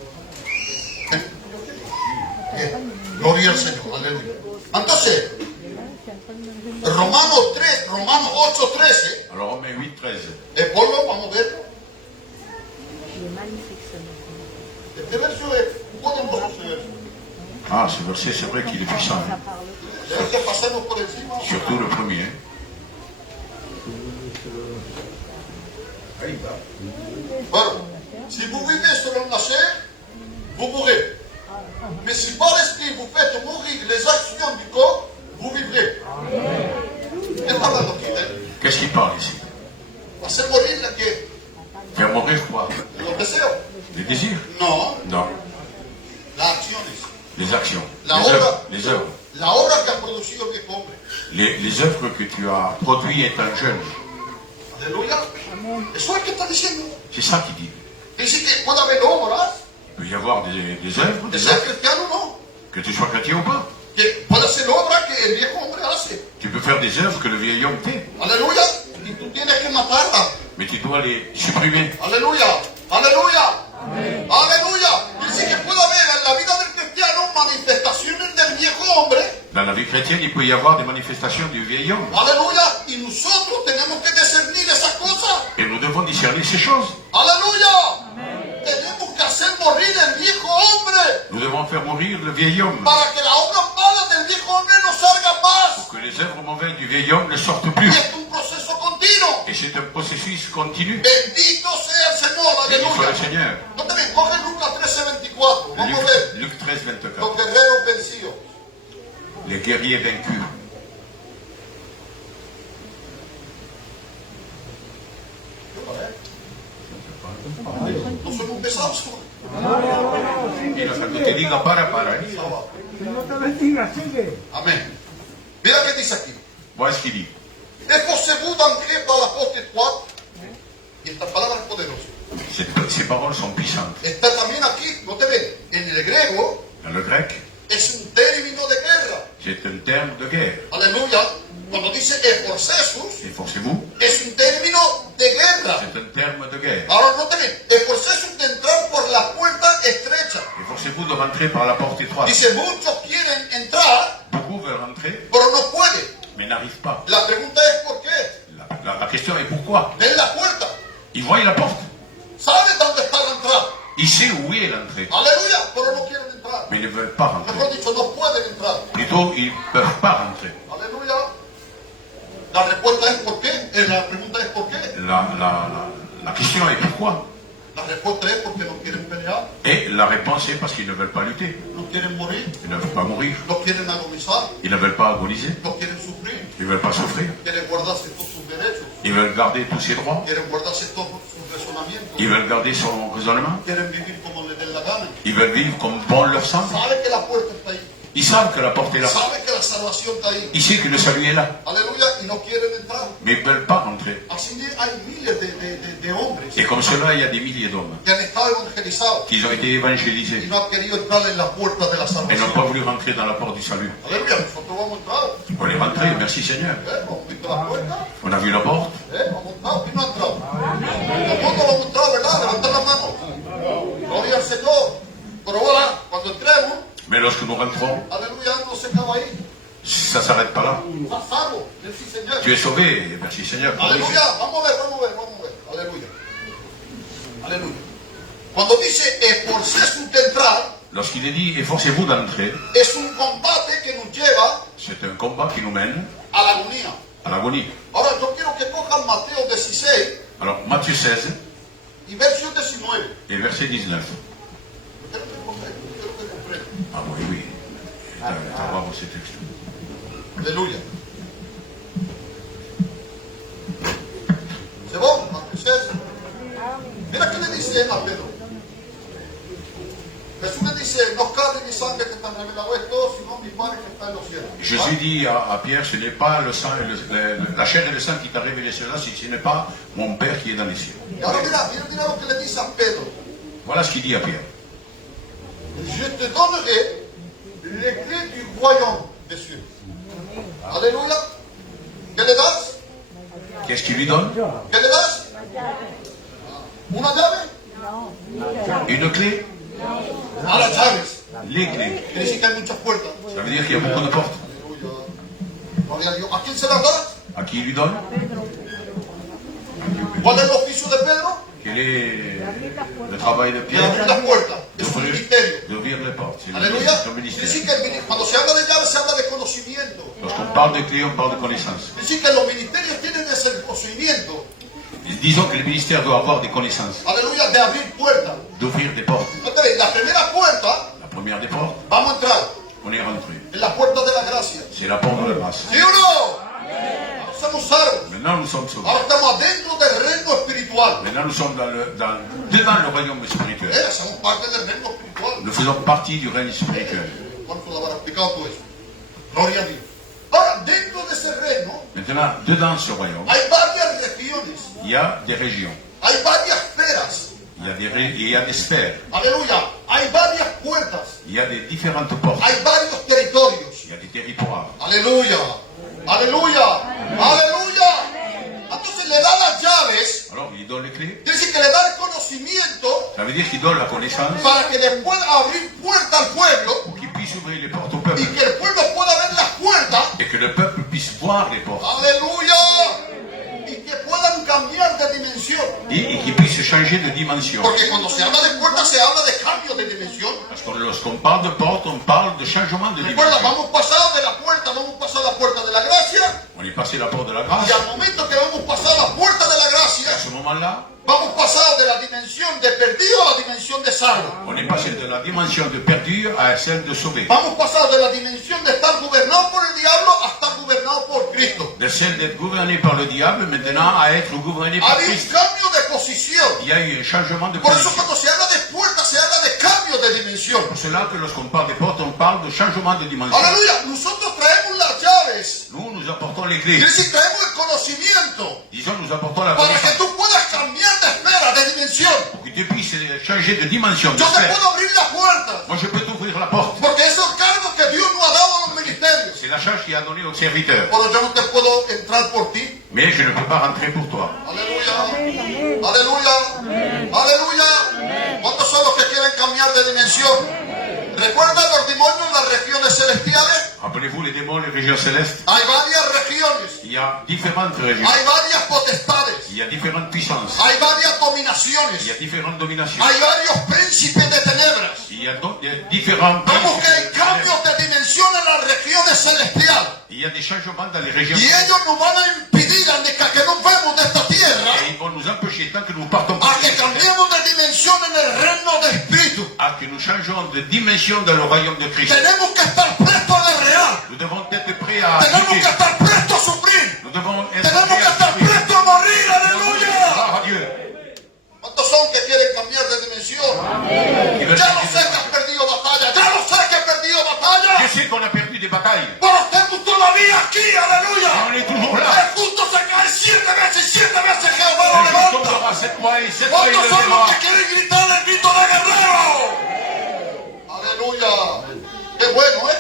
Gloria al Señor. Aleluya. Entonces, Romanos 8:13. Alors Romains 8, 13. Ponlo, vamos a ver. Este verso es poderoso, ese verso. Ah, ce verset, c'est vrai qu'il est puissant. Hein. Debe que pasarnos por encima. Surtout le premier. Hein. Bueno, si vous vivez selon la chair, vous mourrez. Mais si par l'esprit vous faites mourir les actions du corps, vous vivrez. Qu'est-ce qu'il parle ici? Hacer morir la que Faire mourir quoi? los deseos. Les désirs? No, Non. las acciones. Les actions. La Les obra. œuvres. Les œuvres. La obra que ha producido el viejo hombre. Les œuvres que tu as produites étant jeune. Aleluya. Eso es que está diciendo. C'est ça qu'il dit. Dice que puede haber obras Il peut y avoir des œuvres, de des ser œuvres, cristiano, no. que tu sois chrétien ou pas. Que puede ser obra que el viejo hombre hace. Tu peux faire des œuvres que le vieil homme fait. Aleluya. Y tú tienes que matarla. Mais tu dois les supprimer. Aleluya. Aleluya. Aleluya. Dice que puede haber en la vida del cristiano manifestaciones del viejo hombre. Dans la vie chrétienne, il peut y avoir des manifestations du vieil homme. Aleluya. Y nosotros tenemos que discernir esas cosas. Et nous devons discerner ces choses. Aleluya. Tenemos que hacer morir el viejo hombre Nous devons faire mourir le vieil homme. para que la obra mala del viejo hombre no salga más. Que les œuvres mauvaises du vieil homme ne sortent Y plus. es un proceso continuo. Et c'est un processus continu. Bendito sea el Señor. Béni soit le Aleluya. Seigneur. No te ven, coge Lucas 13:24. Vamos a ver. Luc 13, 24. Los guerreros vencidos. Les guerriers vaincus. No somos pesados. Y los que te diga para, ¿eh? Señor te bendiga, sigue. Amén. Mira qué dice aquí. Voilà ce qu'il dit. Esforcez-vous d'entrer par la porte étroite. Y esta palabra es poderosa. Ces paroles sont puissantes. Está también aquí, no te ven. En el griego Dans le grec, es un término de guerra. c'est un terme de guerre. Aleluya. Cuando dice esforcesus, Efforcez-vous, es un término de guerra. c'est un terme de guerre. Ahora no te ven. Esforcesus de entrar por la puerta estrecha. Efforcez-vous de rentrer par la porte étroite. Dice, muchos quieren entrar, Beaucoup veulent rentrer, pero no pueden. mais n'arrivent pas. La pregunta es ¿por qué? La question est pourquoi? Ven la puerta. Ils voient la porte. ¿Saben dónde está la entrada? Ils savent où est l'entrée, Aleluya, pero no quieren entrar. mais ils ne veulent pas rentrer. Mejor dicho, no pueden entrar. Plutôt, ils ne peuvent pas rentrer. Aleluya. La respuesta es ¿por qué? La pregunta es ¿por qué? La question est pourquoi? La respuesta es porque no quieren pelear, Et la réponse est parce qu'ils ne veulent pas lutter. no quieren morir, Ils ne veulent pas mourir. no quieren agonizar, Ils ne veulent pas agoniser. no quieren sufrir, Ils ne veulent pas souffrir. quieren guardarse todos sus derechos, Ils veulent garder tous ses droits. quieren guardarse todos sus razonamientos, Ils veulent garder son raisonnement. quieren vivir como les dé la gana. Ils veulent vivre comme bon leur semble. Saben que la puerta está ahí, Ils savent que la porte est là. saben que la salvación está ahí. Ils savent que le salut est là. Aleluya, y no quieren entrar. Mais ils ne veulent pas rentrer. Así hay miles de hombres Et comme cela, il y a des milliers d'hommes que han estado evangelizados qui ont été y évangélisés no han querido entrar en la puerta de la et n'ont salvación. pas voulu rentrer dans la porte du salut. Aleluya, nosotros vamos a entrar. On est rentré, merci Seigneur. Hemos visto la puerta. On a vu la porte. Vamos a entrar. ¿Quién no ha entrado? Nosotros vamos a entrar, ¿verdad? Levantar la mano. Gloria al Señor. Pero ahora, cuando entremos, Mais lorsque nous rentrons, aleluya, no se acaba ahí. ça ne s'arrête pas là. Estás salvo. Merci, Señor. Tu es sauvé, merci Seigneur. Aleluya. Vamos a ver, vamos a ver, vamos a ver. Aleluya. Aleluya. Cuando dice esforcésus de entrar, Lorsqu'il est dit efforcez-vous d'entrer, es un combate que nos lleva c'est un combat qui nous mène a la agonía. à l'agonie. Ahora yo quiero que cojan Mateo 16 Alors, Matthieu 16 y verso 19. et verset 19. Quiero que comprendan. Ah oui, oui. Vamos ce texte. Aleluya. ¿Se va? Mateo 16. Mira qué le dice a Pedro. Jesús le dice, no carne ni sangre que te han revelado esto, sino mi Padre que está en los cielos. Jésus dit à Pierre, ce n'est pas le sang, la chair et le sang qui t'a révélé cela, si ce n'est pas mon Père qui est dans les cieux. Y ahora mira lo que le dice a Pedro. Voilà ce qu'il dit à Pierre. Je te donnerai les clés du royaume des cieux. Aleluya. ¿Qué le das? Qu'est-ce qu'il lui donne? ¿Qué le das? ¿Una llave? Une clé? A las llaves. Les clés. Quiere decir que hay muchas puertas. Ça veut dire qu'il y a beaucoup de portes. Aleluya. Gloria a Dios. ¿A quién se las da? À qui il lui donne? ¿Cuál es el oficio de Pedro? Quel est le travail de De Pierre? abrir las puertas. Es su D'ouvrir ministerio. les portes. C'est Aleluya. son Quiere ministère. decir que cuando se habla de llaves se habla de conocimiento. Lorsqu'on parle de clés, on parle de connaissances. Quiere decir que los ministerios tienen ese conocimiento. Disons que le ministère doit avoir des connaissances, Aleluya. De abrir puertas. d'ouvrir des portes. Entonces, la primera puerta première des portes, vamos a entrar on est rentré. en la puerta de la gracia. C'est la porte de la grâce. ¿Sí o no? Ahora somos salvos. Maintenant, nous sommes sauvés. Ahora estamos adentro del reino espiritual. Maintenant, nous sommes devant le royaume spirituel. Somos parte del reino espiritual. Nous faisons partie du règne spirituel. ¿Cuánto lo habrá explicado todo eso? Gloria a Dios. Ahora, dentro de ese reino Maintenant, dedans ce royaume, hay varias regiones, il y a des régions, hay varias esferas. il y a des sphères, Aleluya. Hay varias puertas, il y a des différentes portes, hay varios territorios. il y a des territoires. Aleluya. Aleluya. Aleluya. Entonces le da las llaves, Alors, il donne les clés. quiere decir que le da el conocimiento Ça veut dire qu'il donne la connaissance para que le pueda abrir puerta al pueblo pour qu'il puisse ouvrir les portes au peuple y que el pueblo pueda ver las puertas. et que le peuple puisse voir les portes Aleluya. Y que puedan cambiar de dimensión. et qu'il puisse changer de dimension. Porque cuando se habla de puertas se habla de cambio de dimensión. Parce que lorsqu'on parle de porte, on parle de changement de Recuerda, dimension. vamos pasado de la puerta, vamos pasado la puerta de la gracia. On est passé la porte de la grâce. Y al momento que vamos pasado la puerta de la gracia, À ce moment-là, vamos pasado de la dimensión de perdido a la dimensión de salvo. on est passé de la dimension de perdu à celle de sauvé. Vamos pasado de la dimensión de estar gobernado por el diablo a estar gobernado por Cristo. De celle d'être gouverné par le diable maintenant à être gouverné par Hay un Christ. cambio de posición. Il y a eu un changement de Por eso position. cuando se habla de puertas se habla de cambio de dimensión. C'est là que lorsqu'on parle des portes, on parle de changement de dimension. Aleluya, nosotros traemos las llaves. Nous apportons les clés. Quiere decir, traemos el conocimiento Disons, nous apportons la para que connaissance tú puedas cambiar de esfera, de dimensión. pour que tu puisses changer de dimension, de Yo te sphère. puedo abrir la puerta. Moi, je peux t'ouvrir la porte. Porque es el cargo que Dios nos ha dado a los ministerios. C'est la charge qu'il a donnée aux serviteurs. Pero yo no te puedo entrar por ti. Mais je ne peux pas rentrer pour toi. Aleluya. Aleluya. Aleluya. ¿Cuántos son los que quieren cambiar de dimensión? ¿Recuerdan los demonios en las regiones celestiales? Rappelez-vous les démons, les régions célestes. Hay varias regiones. Il y a différentes régions. Hay varias potestades. Il y a différentes puissances. Hay varias Il y dominaciones. a différentes dominations. Hay varios príncipes de tenebras. Il y a donc des différents Vemos que hay principes. cambios de dimensión en las regiones celestiales. Il y a des changements dans les régions Y célestes. ellos nos van a impedir a que nos vemos de esta tierra Et ils vont nous empêcher, tant que nous partons a que cambiemos de dimensión en el reino de espíritu. à que nous changeons de dimension dans le royaume de Christ. Tenemos que estar prestos a guerrear. Nous devons être prêts à Tenemos que lutter. estar prestos a sufrir. Nous devons être Tenemos prêts que à estar souffrir. prestos a morir. Aleluya. Gloire à Dieu. ¿Cuántos son que quieren cambiar de dimensión? Qui veulent Ya lo changer sé que has perdido batalla. Ya lo sé que has perdido batalla. Je sais qu'on a perdu des batailles. Pero estamos todavía aquí. Aleluya. On est toujours là. El justo se cae 7 veces Jehová lo Le juge levanta. tombera 7 fois et 7 fois il ¿Cuántos le son los lèvera. que quieren gritar el grito de guerrero? Aleluya. Qué bueno, ¿eh?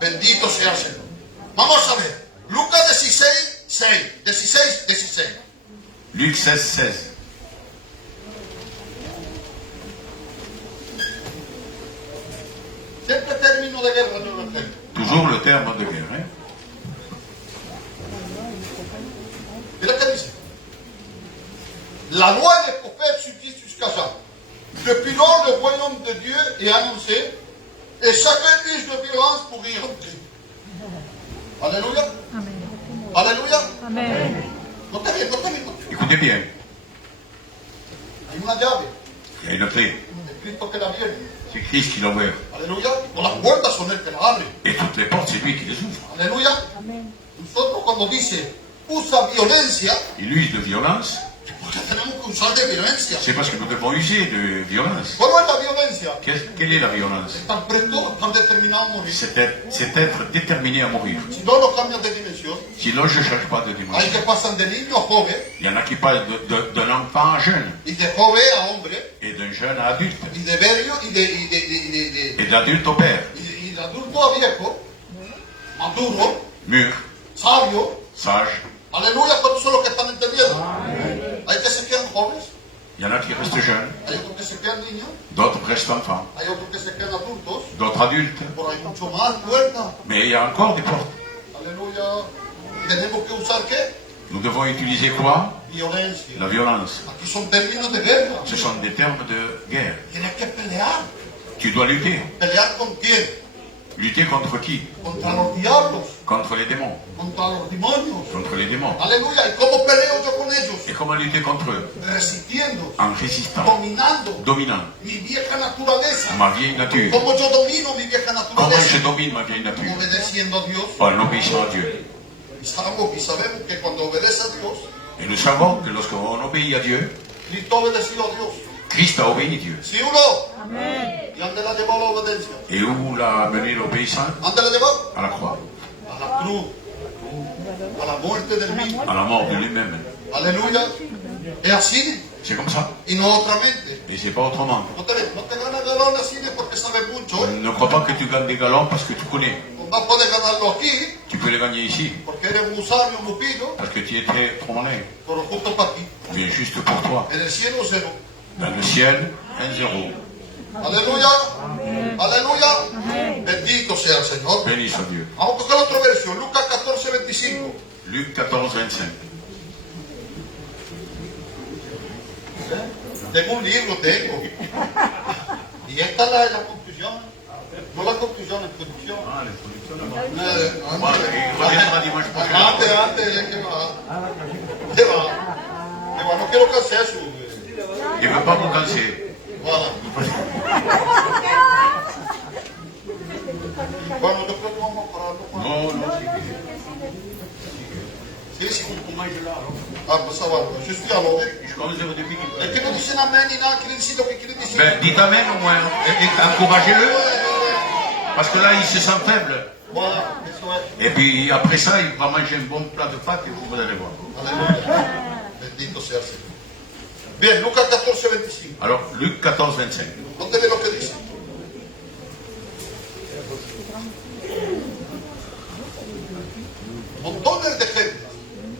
Bendito sea el Señor. Vamos a ver. Lucas 16, 6. 16, 16. Luc 16, 16. Siempre término de guerra en el Evangelio. Toujours le terme de guerre. Hein? Mira qué dice. La loi des prophètes subsiste jusqu'à ça. Depuis lors, le royaume de Dieu est annoncé et chacun use de violence pour y entrer. Alléluia. Alléluia. Amén. No está bien, no está bien. No está bien. Écoutez bien, Hay una llave. il y a une clé. Es Cristo que la viene. C'est Christ qui l'a ouvert. Aleluya. Con las puertas son Él que la abre. Et toutes les portes, c'est lui qui les ouvre. Aleluya. Nosotros cuando dice usa violencia, Il use de violence, porque tenemos que usar de violencia. c'est parce que nous devons user de violence. ¿Cuál es la violencia? Quelle est la violence? Están prestos, están determinados a morir. C'est être déterminé à mourir. Si no lo cambian de dimensión, Sinon, je ne change pas de hay dimension. que pasan de niño a joven Il y en a qui parlent d'un enfant jeune, y de joven a hombre et d'un jeune à adulte, y de velho y et d'adulte au père. de adulto a viejo, maduro, Mûr, sabio. sage. Aleluya, ¿cuántos son los que están entendiendo? Hay que se quedan jóvenes, Il y en a qui restent jeunes, hay otros que se quedan niños, d'autres restent enfants, hay otros que se quedan adultos, d'autres adultes. pero hay mucho más puertas. Mais il y a encore des portes. Aleluya. ¿Tenemos que usar qué? Nous devons utiliser quoi? Violencia. La violence. Aquí son términos de guerra. Ce sont des termes de guerre. Tienes que pelear. Tu dois lutter. ¿Pelear con quién? Lutter contre qui? Contra los diablos, Contre les démons. contra los demonios. Contre les démons. Aleluya. ¿Y cómo peleo yo con ellos? Et comment lutter contre eux? Resistiendo, En résistant, dominando dominant mi vieja naturaleza. ma vieille nature. ¿Cómo yo domino mi vieja Comment naturaleza? je domine ma vieille nature? Obedeciendo a Dios. En obéissant à Dieu. Y sabemos que cuando obedece a Dios, Et nous savons que lorsqu'on obéit à Dieu, Cristo obedeció a Dios. Christ a obéi Dieu. ¿Sí o no? ¿Y dónde la llevó la obediencia? Et où l'a mené l'obéissance? ¿Dónde la llevó? À la croix, A la cruz. A la muerte del mismo. à la mort de lui-même. Aleluya. Es así C'est comme ça. y no otramente. Et c'est pas autrement. No te ganas galón así porque sabes mucho. Ne crois pas que tu gagnes des galons parce que tu connais. No puedes ganarlo aquí Tu peux les gagner ici porque eres un sabio, un pupilo, parce que tu es très trop malin. pero justo para ti. Mais juste pour toi. En el cielo cero. Dans le ciel, 1-0. Aleluya. Aleluya. Bendito sea el Señor. Béni soit Dieu. Vamos a tocar otra versión. Lucas 14:25. Luc 14, 25. Tengo un libro, tengo. Y esta es la conclusión. No la conclusión, la introducción. Ah, l'introduction Antes, ¿qué va? ¿Qué va? No quiero que sea eso. Je ne veux pas vous canser. Voilà. Bueno, yo creo que vamos a pararlo. Non, non, Sí, sí. Ah, pues ça va. Je suis à l'ordre. je commence au début. Es que no dicen amén ni nada, quieren decir lo que quieren decir. Ben, dites amen au moins. Et encouragez-le. Parce que là, il se sent faible. Voilà, eso es. Et puis après ça, il va manger un bon plat de pâtes et vous allez voir. Aleluya. Bendito sea el Señor. Bien, Lucas 14:25. Alors, Luc 14, 25. ¿Dónde ve lo que dice? Montones de gente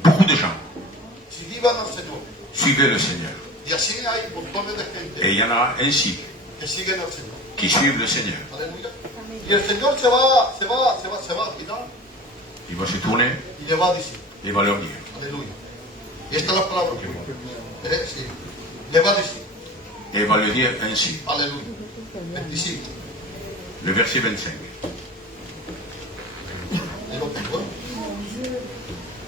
Beaucoup de gens sirvan al Señor. suivaient le Seigneur. Y así hay montones de gente Et il y en a ainsi que siguen al Señor. qui suivent le Seigneur. Aleluya. Y el Señor se va al final Il va se tourner y le va a decir, et va leur dire. aleluya. Y esta es la palabra que sí. Le va a decir, Et il va le dire ainsi. aleluya. 25. Le verset 25. Ahí lo tengo, ¿eh?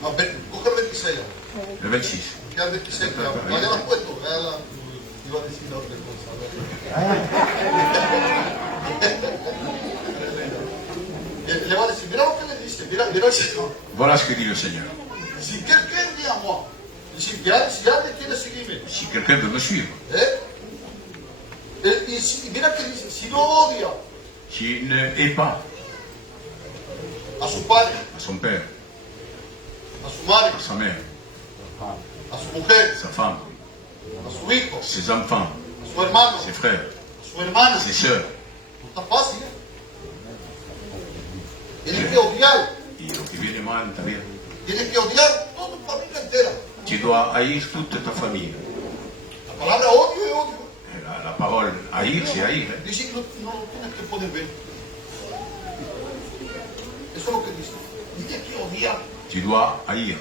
No, coge el 26 ya. Le 26. Ya el 26, ya lo has puesto. Ya iba a decir otra cosa. Le va a decir, mira lo que le dice, mira el Señor. Voilà ce que dit le Seigneur. Si quelqu'un vient à moi, si alguien quiere seguirme, Si quelqu'un veut me suivre, mira que dice, si no odia s'il ne hait pas a su padre, à son père, a su madre, à sa mère, a su mujer, sa femme, a su hijo, ses enfants, a su hermano, ses frères, a su hermana, ses sœurs, no está fácil, ¿eh? Tienes que odiar, y lo que viene mal en ta vida, tienes que odiar toda tu familia entera. tu dois haïr toute ta famille. La palabra odio es odio. Et la parole haïr, c'est haïr. Hein. Dice que no lo tienes que poder ver. Eso es lo que dice. Tienes que odiar. Tu dois haïr.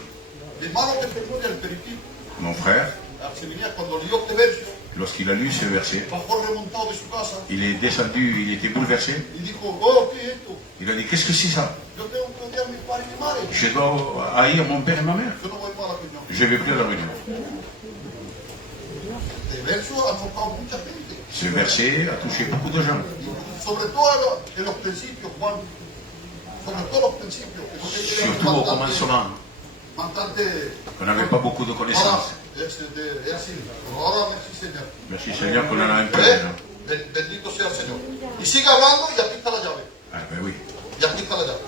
El hermano que te pone el aperitivo, Mon frère, se venía cuando leyó este verso, lorsqu'il a lu ce verset, bajó remontado de su casa il est descendu, il était bouleversé. y dijo, oh, ¿qué es esto? Il a dit, qu'est-ce que c'est ça? Yo tengo que odiar a mi padre y mi madre. Je dois haïr mon père et ma mère. Yo no voy para la reunión. Je vais plus à la réunion. Este verso ha tocado mucha gente. Ce verset a touché beaucoup de gens. Y sobre todo en los principios, Juan. Sobre todo los principios. Que no te quieren Surtout au commencement, bastante. on n'avait pas beaucoup de Ahora, connaissances. es así. Ahora, merci Señor. Merci Seigneur qu'on en a un peu maintenant. Bendito sea el Señor. Y sigue hablando y aquí está la llave. Ah ben oui. Y aquí está la llave.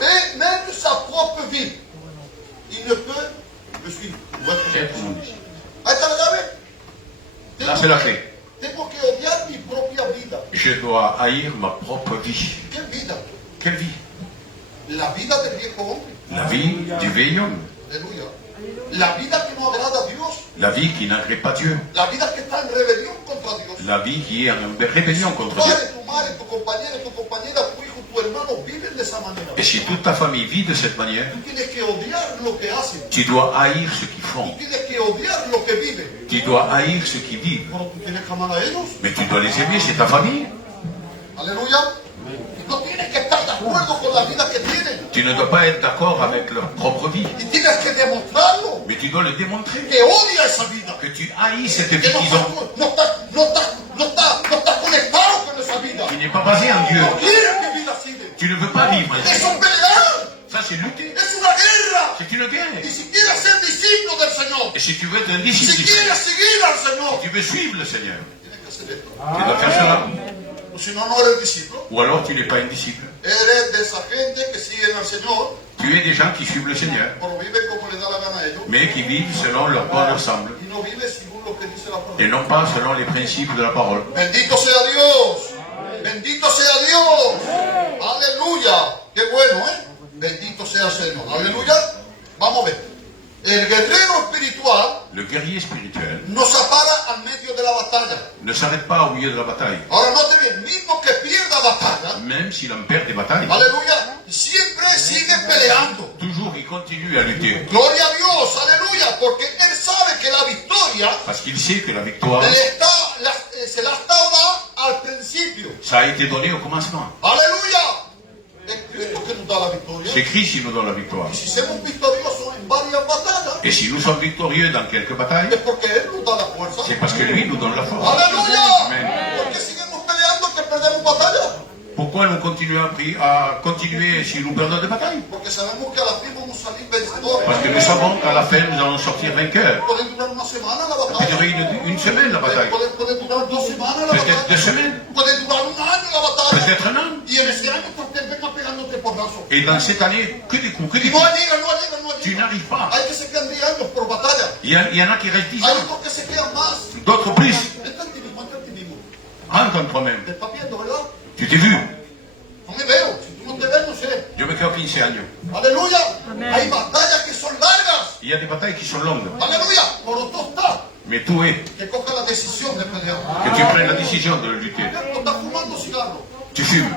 Mais même sa propre vie, il ne peut me suivre. C'est comme on dit. Ahí está la llave. Là, c'est la clé. Tengo que odiar mi propia vida. Je dois haïr ma propre vie. ¿Qué vida? Quelle vie? La vida del viejo hombre. La vie du vieil homme. Aleluya. La vida que no agrada a Dios. La vie qui n'agrée pas Dieu. La vida que está en rebelión contra Dios. La vie qui est en rébellion Tu contre padre, Dieu. tu madre, tu compañero, tu compañera, tu hijo, tu hermano viven de esa manera. Et si toute ta famille vit de cette manière, Tú tienes que odiar lo que hacen. tu dois haïr ce qu'ils font. Tú tienes que odiar lo que viven. Tu dois haïr ce qu'ils vivent. Pero tú tienes que amar a ellos. Mais tu dois les aimer, c'est ta famille. Aleluya. la vida que tienen. Tu ne dois pas être d'accord avec leur propre vie. Y tienes que demostrarlo, Mais tu dois le démontrer. que odia esa vida. Que tu haïs cette Que vie qu'ils ont. no está conectado con esa vida. Qui n'est pas basée en Dieu. No quiere vivir así. Tu ne veux pas vivre ainsi. Eso es pelear. Ça, c'est lutter. Es una guerra. C'est une guerre. Y si quieres ser discípulo del Señor, Et si tu veux être un si disciple, quieres seguir al Señor, tu veux suivre le Seigneur, tienes que hacer esto. tu dois faire cela. O si no, no eres discípulo. Ou alors tu n'es pas un disciple. Eres de esa gente que siguen al Señor, Tu es des gens qui suivent le Seigneur, pero viven como les da la gana a ellos. mais qui vivent selon leur bon ensemble Y no viven según lo que dice la palabra. et non pas selon les principes de la parole. Bendito sea Dios. Bendito sea Dios. Aleluya. Qué bueno, ¿eh? Bendito sea el Señor. Aleluya. Vamos a ver. El guerrero espiritual Le guerrier spirituel no se para al medio de la batalla. ne s'arrête pas au milieu de la bataille. Ahora note bien, mismo que pierda batalla, Même s'il en perd des batailles, aleluya, siempre sigue peleando. toujours il continue à lutter. Gloria a Dios, aleluya, porque él sabe que la victoria Parce qu'il sait que la victoire, se la está dada al principio. ça a été donné au commencement. Aleluya. Es Cristo que nos da la victoria. C'est Christ qui nous donne la victoire. Y si somos victoriosos en varias batallas, Et si nous sommes victorieux dans quelques batailles, es porque Él nos da la fuerza. c'est parce que lui nous donne la force. Aleluya. Amen. Porque seguimos peleando que perdemos batallas. Pourquoi nous continuons à continuer si nous perdons des batailles? Porque sabemos que a la fin vamos a salir vencedores. Parce que nous savons qu'à la fin, nous allons sortir vainqueurs. Puede durar una semana la Ça peut batalla. durer une semaine la bataille. Puede durar 2 semanas la Peut-être 2 batalla. semaines. Puede durar un año la batalla. Peut-être un an. Y en ese año pues te venga pegándote porrazos. Et dans cette année, que des coups, que des Y no coups. llega. Tu n'arrives pas. Hay que se quedan 10 años por batalla. Il y en a qui restent 10 Hay ans. otros que se quedan más. D'autres plus. Entra en ti mismo. Rentre en toi-même. Te estás viendo, ¿verdad? Tu t'es vu. No me veo. Si tú no te ves, no sé. Yo me quedo 15 años. Aleluya. Hay batallas que son largas. Il y a des batailles qui sont longues. Aleluya. Por otro está Mais tout est que coja la decisión de pelear. que tu prennes la décision de lutter. No estás fumando cigarro. Tu fumes.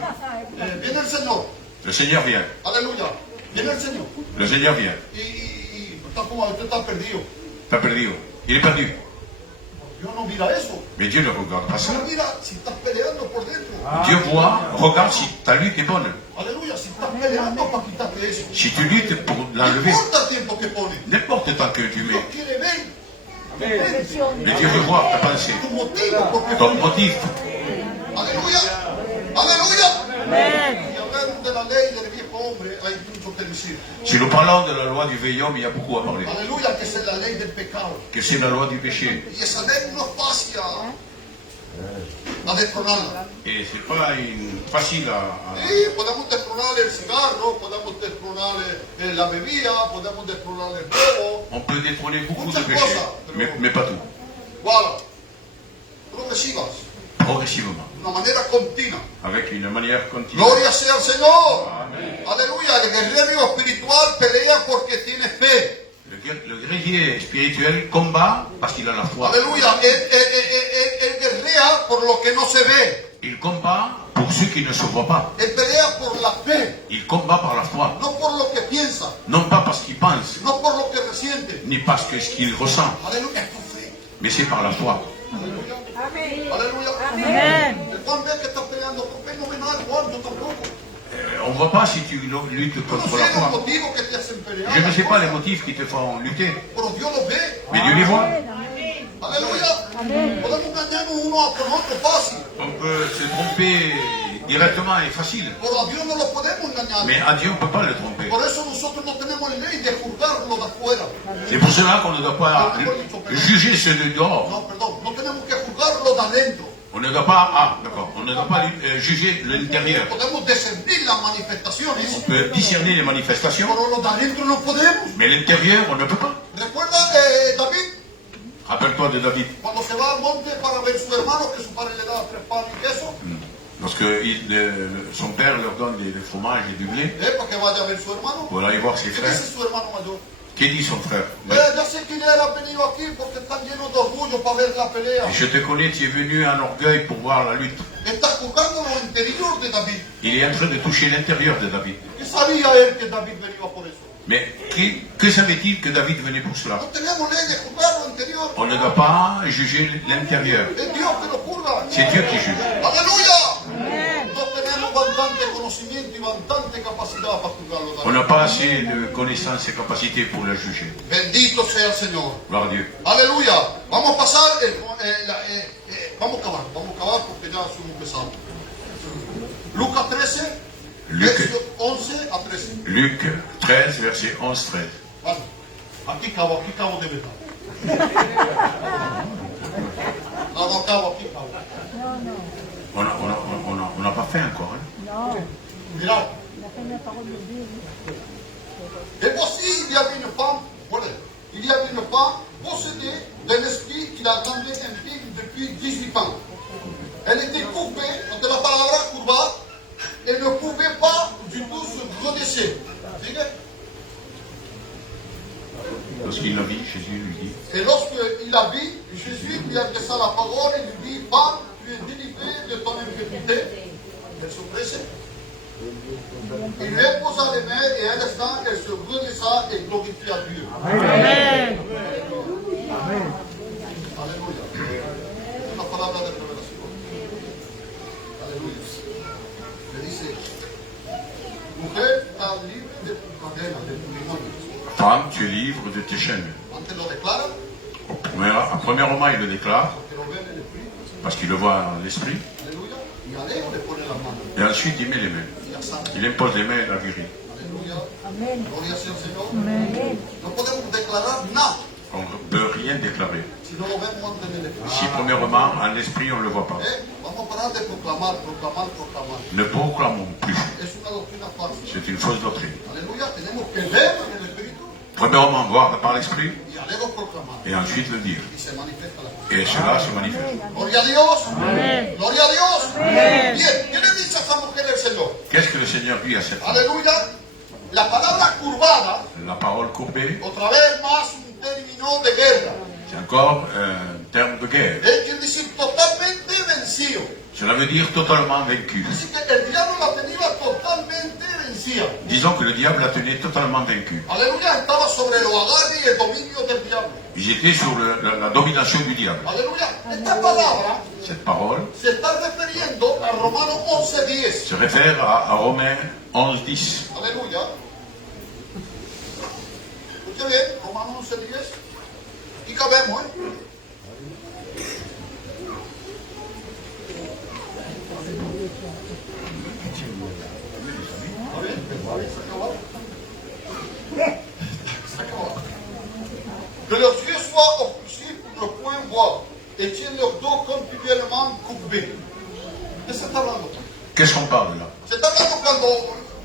Viene el Señor. Le Seigneur vient. Aleluya. Viene el Señor. Le Seigneur vient. Y está fumando. Usted está perdido. T'as perdu. Il est perdu. Dios no mira eso. Mais Dieu ne regarde pas ça. Dios mira si estás peleando por dentro. Dieu voit, regarde si ta lutte est bonne. Aleluya. Si estás peleando para quitarte eso. Si tu luttes pour No l'enlever, importa el tiempo que pones. n'importe le temps que tu Dios mets, quiere ver mais Dieu veut voir ta pensée, tu motivo. Porque ton motif. Aleluya. Aleluya. Y hablar de la ley del viejo hombre, hay mucho que decir. Si nous parlons de la loi du vieil homme, il y a beaucoup à parler. Aleluya, que es la ley del pecado. Que c'est la loi du péché. Y esa ley no es fácil a destronarla. Et c'est pas facile à... Sí, podemos destronar el cigarro, podemos destronar la bebida, podemos destronar el robo. On peut détrôner beaucoup de péchés, mais pas tout. Voilà. Progresivas, Progressivement, de una manera continua. avec une manière continue. Gloria sea al Señor. Aleluya. El guerrero espiritual pelea porque tiene fe. Le guerrier spirituel combat parce qu'il a la foi. Aleluya. Él guerrea por lo que no se ve. Il combat pour ceux qui ne se voient pas. Él pelea por la fe, Il combat par la foi. no por lo que piensa, Non pas parce qu'il pense, no por lo que resiente. ni parce que ce qu'il ressent, Aleluya. Es por fe. mais c'est par la foi. Aleluya. Amén. Aleluya. Amén. Juan ve que está peleando con fenomenal, Juan, yo tampoco. On ne voit pas si tu luttes Yo no contre sé la los foi. motivos que te hacen pelear. Je ne sais pas les motifs qui te font lutter, Pero Dios los ve. mais Dieu les voit. Aleluya. Podemos engañarnos uno con otro fácil. On peut se tromper directement et facile, Pero a Dios no lo podemos engañar. mais à Dieu on ne peut pas le tromper. Por eso nosotros no tenemos ley de juzgarlo de afuera. C'est pour cela qu'on ne doit pas juger ceux de dehors. No, perdón. No tenemos que juzgarlo de adentro. On ne doit pas, on ne doit pas juger l'intérieur. Podemos discernir las On manifestaciones. peut discerner les manifestations, Pero lo de adentro no podemos. mais l'intérieur, on ne peut pas. Recuerda David, Rappelle-toi de David, cuando se va al monte para ver a su hermano, que su padre le daba 3 panes y queso, lorsque son père leur donne des fromages et du blé para que vaya a ver a su hermano. pour aller voir ses ¿Qué frères. dice su hermano mayor? Que dit son frère? Ya sé que él ha venido aquí porque están llenos de orgullo para ver la pelea. Je te connais, tu es venu en orgueil pour voir la lutte. Está juzgando lo interior de David. Il est en train de toucher l'intérieur de David. ¿Qué sabía él que David venía por eso? Mais que savait-il que David venait pour cela? No tenemos ley de juzgar lo interior. On ne doit pas juger l'intérieur. Es Dios que lo juzga. C'est Dieu qui juge. ¡Aleluya! No tenemos bastante conocimiento y bastante capacidad para juzgarlo On también. n'a pas assez de connaissances et capacités pour la juger. Bendito sea el Señor. Gloire à Dieu. Aleluya. Vamos a pasar, vamos a acabar porque ya somos pesados. Lucas 13, versos 11 a 13. Luc 13, verset 11-13. Vale. Aquí cabo de verdad. No, cabo. On n'a pas fait encore. Hein? Non, Mirad. la fait la parole de Dieu. Et voici, il y avait une femme, voilà, il y avait une femme possédée d'un esprit qui la rendait impie depuis 18 ans. Elle était courbée, de la palabra curva, et ne pouvait pas du tout se redresser. Lorsqu'il l'a vu, Jésus lui dit, Et lorsqu'il la vit, Jésus lui adressa la parole et lui dit, femme, tu es délivrée de ton infirmité. Elle se pressait. Il lui posa les mains et à l'instant, elle se redressa et glorifia Dieu. Amen. Aleluya. Una palabra de revelación. Aleluya. Le dice, mujer, estás libre de tu cadena, de tu demonio. femme, tu es libre de tes chaînes. Antes lo declara, Premièrement, il le déclare, que lo ve en el espíritu. parce qu'il le voit dans l'esprit, Aleluya. Y a Leo le pone las manos. et ensuite il met les mains. Y la sana. Il impose les mains et la guérit. Aleluya. Amen. Gloria sea el Señor. Amen. No podemos declarar nada On ne peut rien déclarer. si no lo vemos antes en el espíritu. Si premièrement, en l'esprit, on ne le voit pas. Vamos a parar de proclamar. Ne proclamons plus. Es una doctrina falsa. C'est une fausse doctrine. Aleluya. Tenemos que ver en el espíritu Premièrement, voir par l'esprit, y a luego proclamar. et ensuite le dire. Y se manifiesta la cosa. Et cela se manifeste. Gloria a Dios. Amen. Gloria a Dios. Amen. Bien, ¿qué le dice a esa mujer el Señor? Qu'est-ce que le Seigneur dit à cette femme? Aleluya. La palabra curvada, La parole courbée, otra vez más un término de guerra. c'est encore un terme de guerre. Quiere decir totalmente vencido. Cela veut dire totalement vaincu. Así que el diablo la tenía totalmente vencida. Disons que le diable la tenait totalement vaincu. Aleluya, estaba sobre los agarres y el dominio del diablo. Ils étaient sous la domination du diable. Aleluya. Esta palabra Cette parole se está refiriendo a Romanos 11:10. se réfère à Romains 11:10. Aleluya. Escuche bien, Romanos 11:10. Aquí cabemos, Que leurs yeux soient obscurs pour ne point voir, et tiennent leurs dos continuellement courbés. ¿Qué se está hablando? Qu'est-ce qu'on parle là? Se está hablando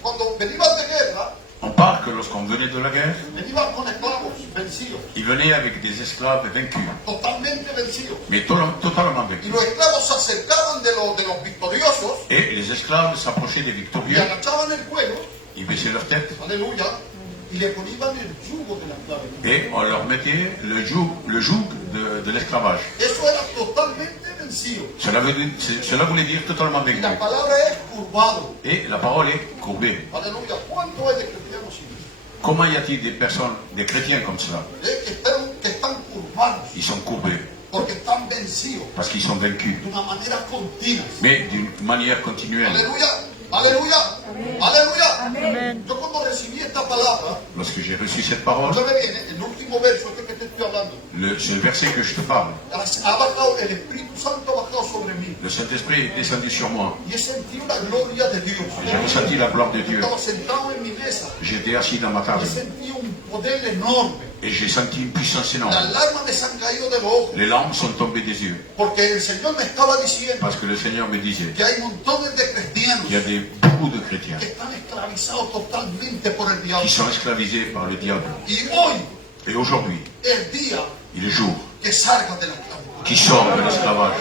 cuando venían de guerra, On parle que lorsqu'on venait de la guerre, venían con esclavos vencidos, ils venaient avec des esclaves vaincus, totalmente vencidos. mais totalement Y vaincus. los esclavos se acercaban de los victoriosos Et les esclaves s'approchaient des y victorieux, agachaban el cuello, ils baissaient leur tête, aleluya, y le ponían el yugo de la esclavitud. et on leur mettait le joug de l'esclavage. Eso era totalmente vencido. Cela voulait dire totalement Y vaincu. la palabra es curvado. Et la parole est courbée. Aleluya. ¿Cuánto hay de cristianos sin eso? Comment y a-t-il des personnes, des chrétiens comme cela? Que están curvados Ils sont courbés porque están vencidos parce qu'ils sont vaincus, de una manera continua. mais d'une manière continuelle. Aleluya. Aleluya. Aleluya. Amen. Yo cuando recibí esta palabra, Lorsque j'ai reçu cette parole, yo me viene, el último verso este que te estoy hablando, c'est le verset que je te parle. ha bajado, el Espíritu Santo ha bajado sobre mí Le Saint-Esprit est descendu sur moi. y he sentido la gloria de Dios. J'ai ressenti la gloire de Dieu. Estaba sentado en mi mesa J'étais assis dans ma y table he sentido un poder enorme. et j'ai senti une puissance énorme. Las lágrimas me se han caído de los ojos Les larmes sont tombées des yeux porque el Señor me estaba diciendo parce que le Seigneur me disait que hay montones de cristianos qu'il y a beaucoup de chrétiens que están esclavizados totalmente por el diablo. qui sont esclavisés par le diable. Y hoy Et aujourd'hui, es día il est jour que salgas de la esclavitud. qui sort de l'esclavage.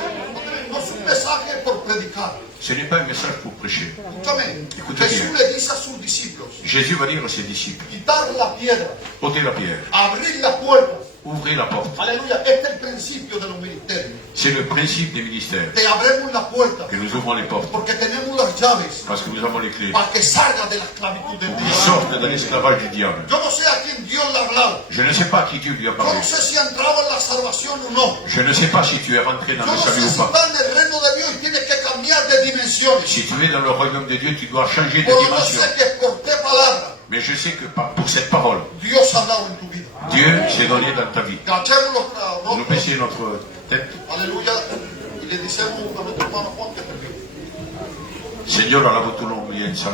No es un mensaje por predicar. Ce n'est pas un message pour prêcher. Escúchame. Écoutez Jesús bien. le dice a sus discípulos, Jésus va dire à ses disciples, quitar la piedra, ôtez la pierre, abrir las puertas ouvrez la porte. Aleluya. Este es el principio de los ministerios. C'est le principe des ministères. Te abrimos la puerta Que nous ouvrons les portes. porque tenemos las llaves Parce que nous avons les clés. para que salga de la esclavitud del Ils diablo. sortent de l'esclavage du diable. Yo no sé a quién Dios le ha hablado. Je ne sais pas à qui Dieu lui a Yo parlé. no sé si ha entrado en la salvación o no. Je ne sais pas si tu es rentré dans Yo le no salut sé ou si pas. está en el reino de Dios y tienes que cambiar de dimensiones. Si tu es dans le royaume de Dieu, tu dois changer de Pero yo dimension. sé que por qué palabra Mais je sais que pour cette parole, Dios ha hablado en tu vida. Dieu s'est donné dans ta vie. Cachemos nuestra Nous rostro. baissons notre tête. Aleluya. Y le decimos a nuestro hermano Juan que te bendiga. Seigneur, alabo tu nom, il y a une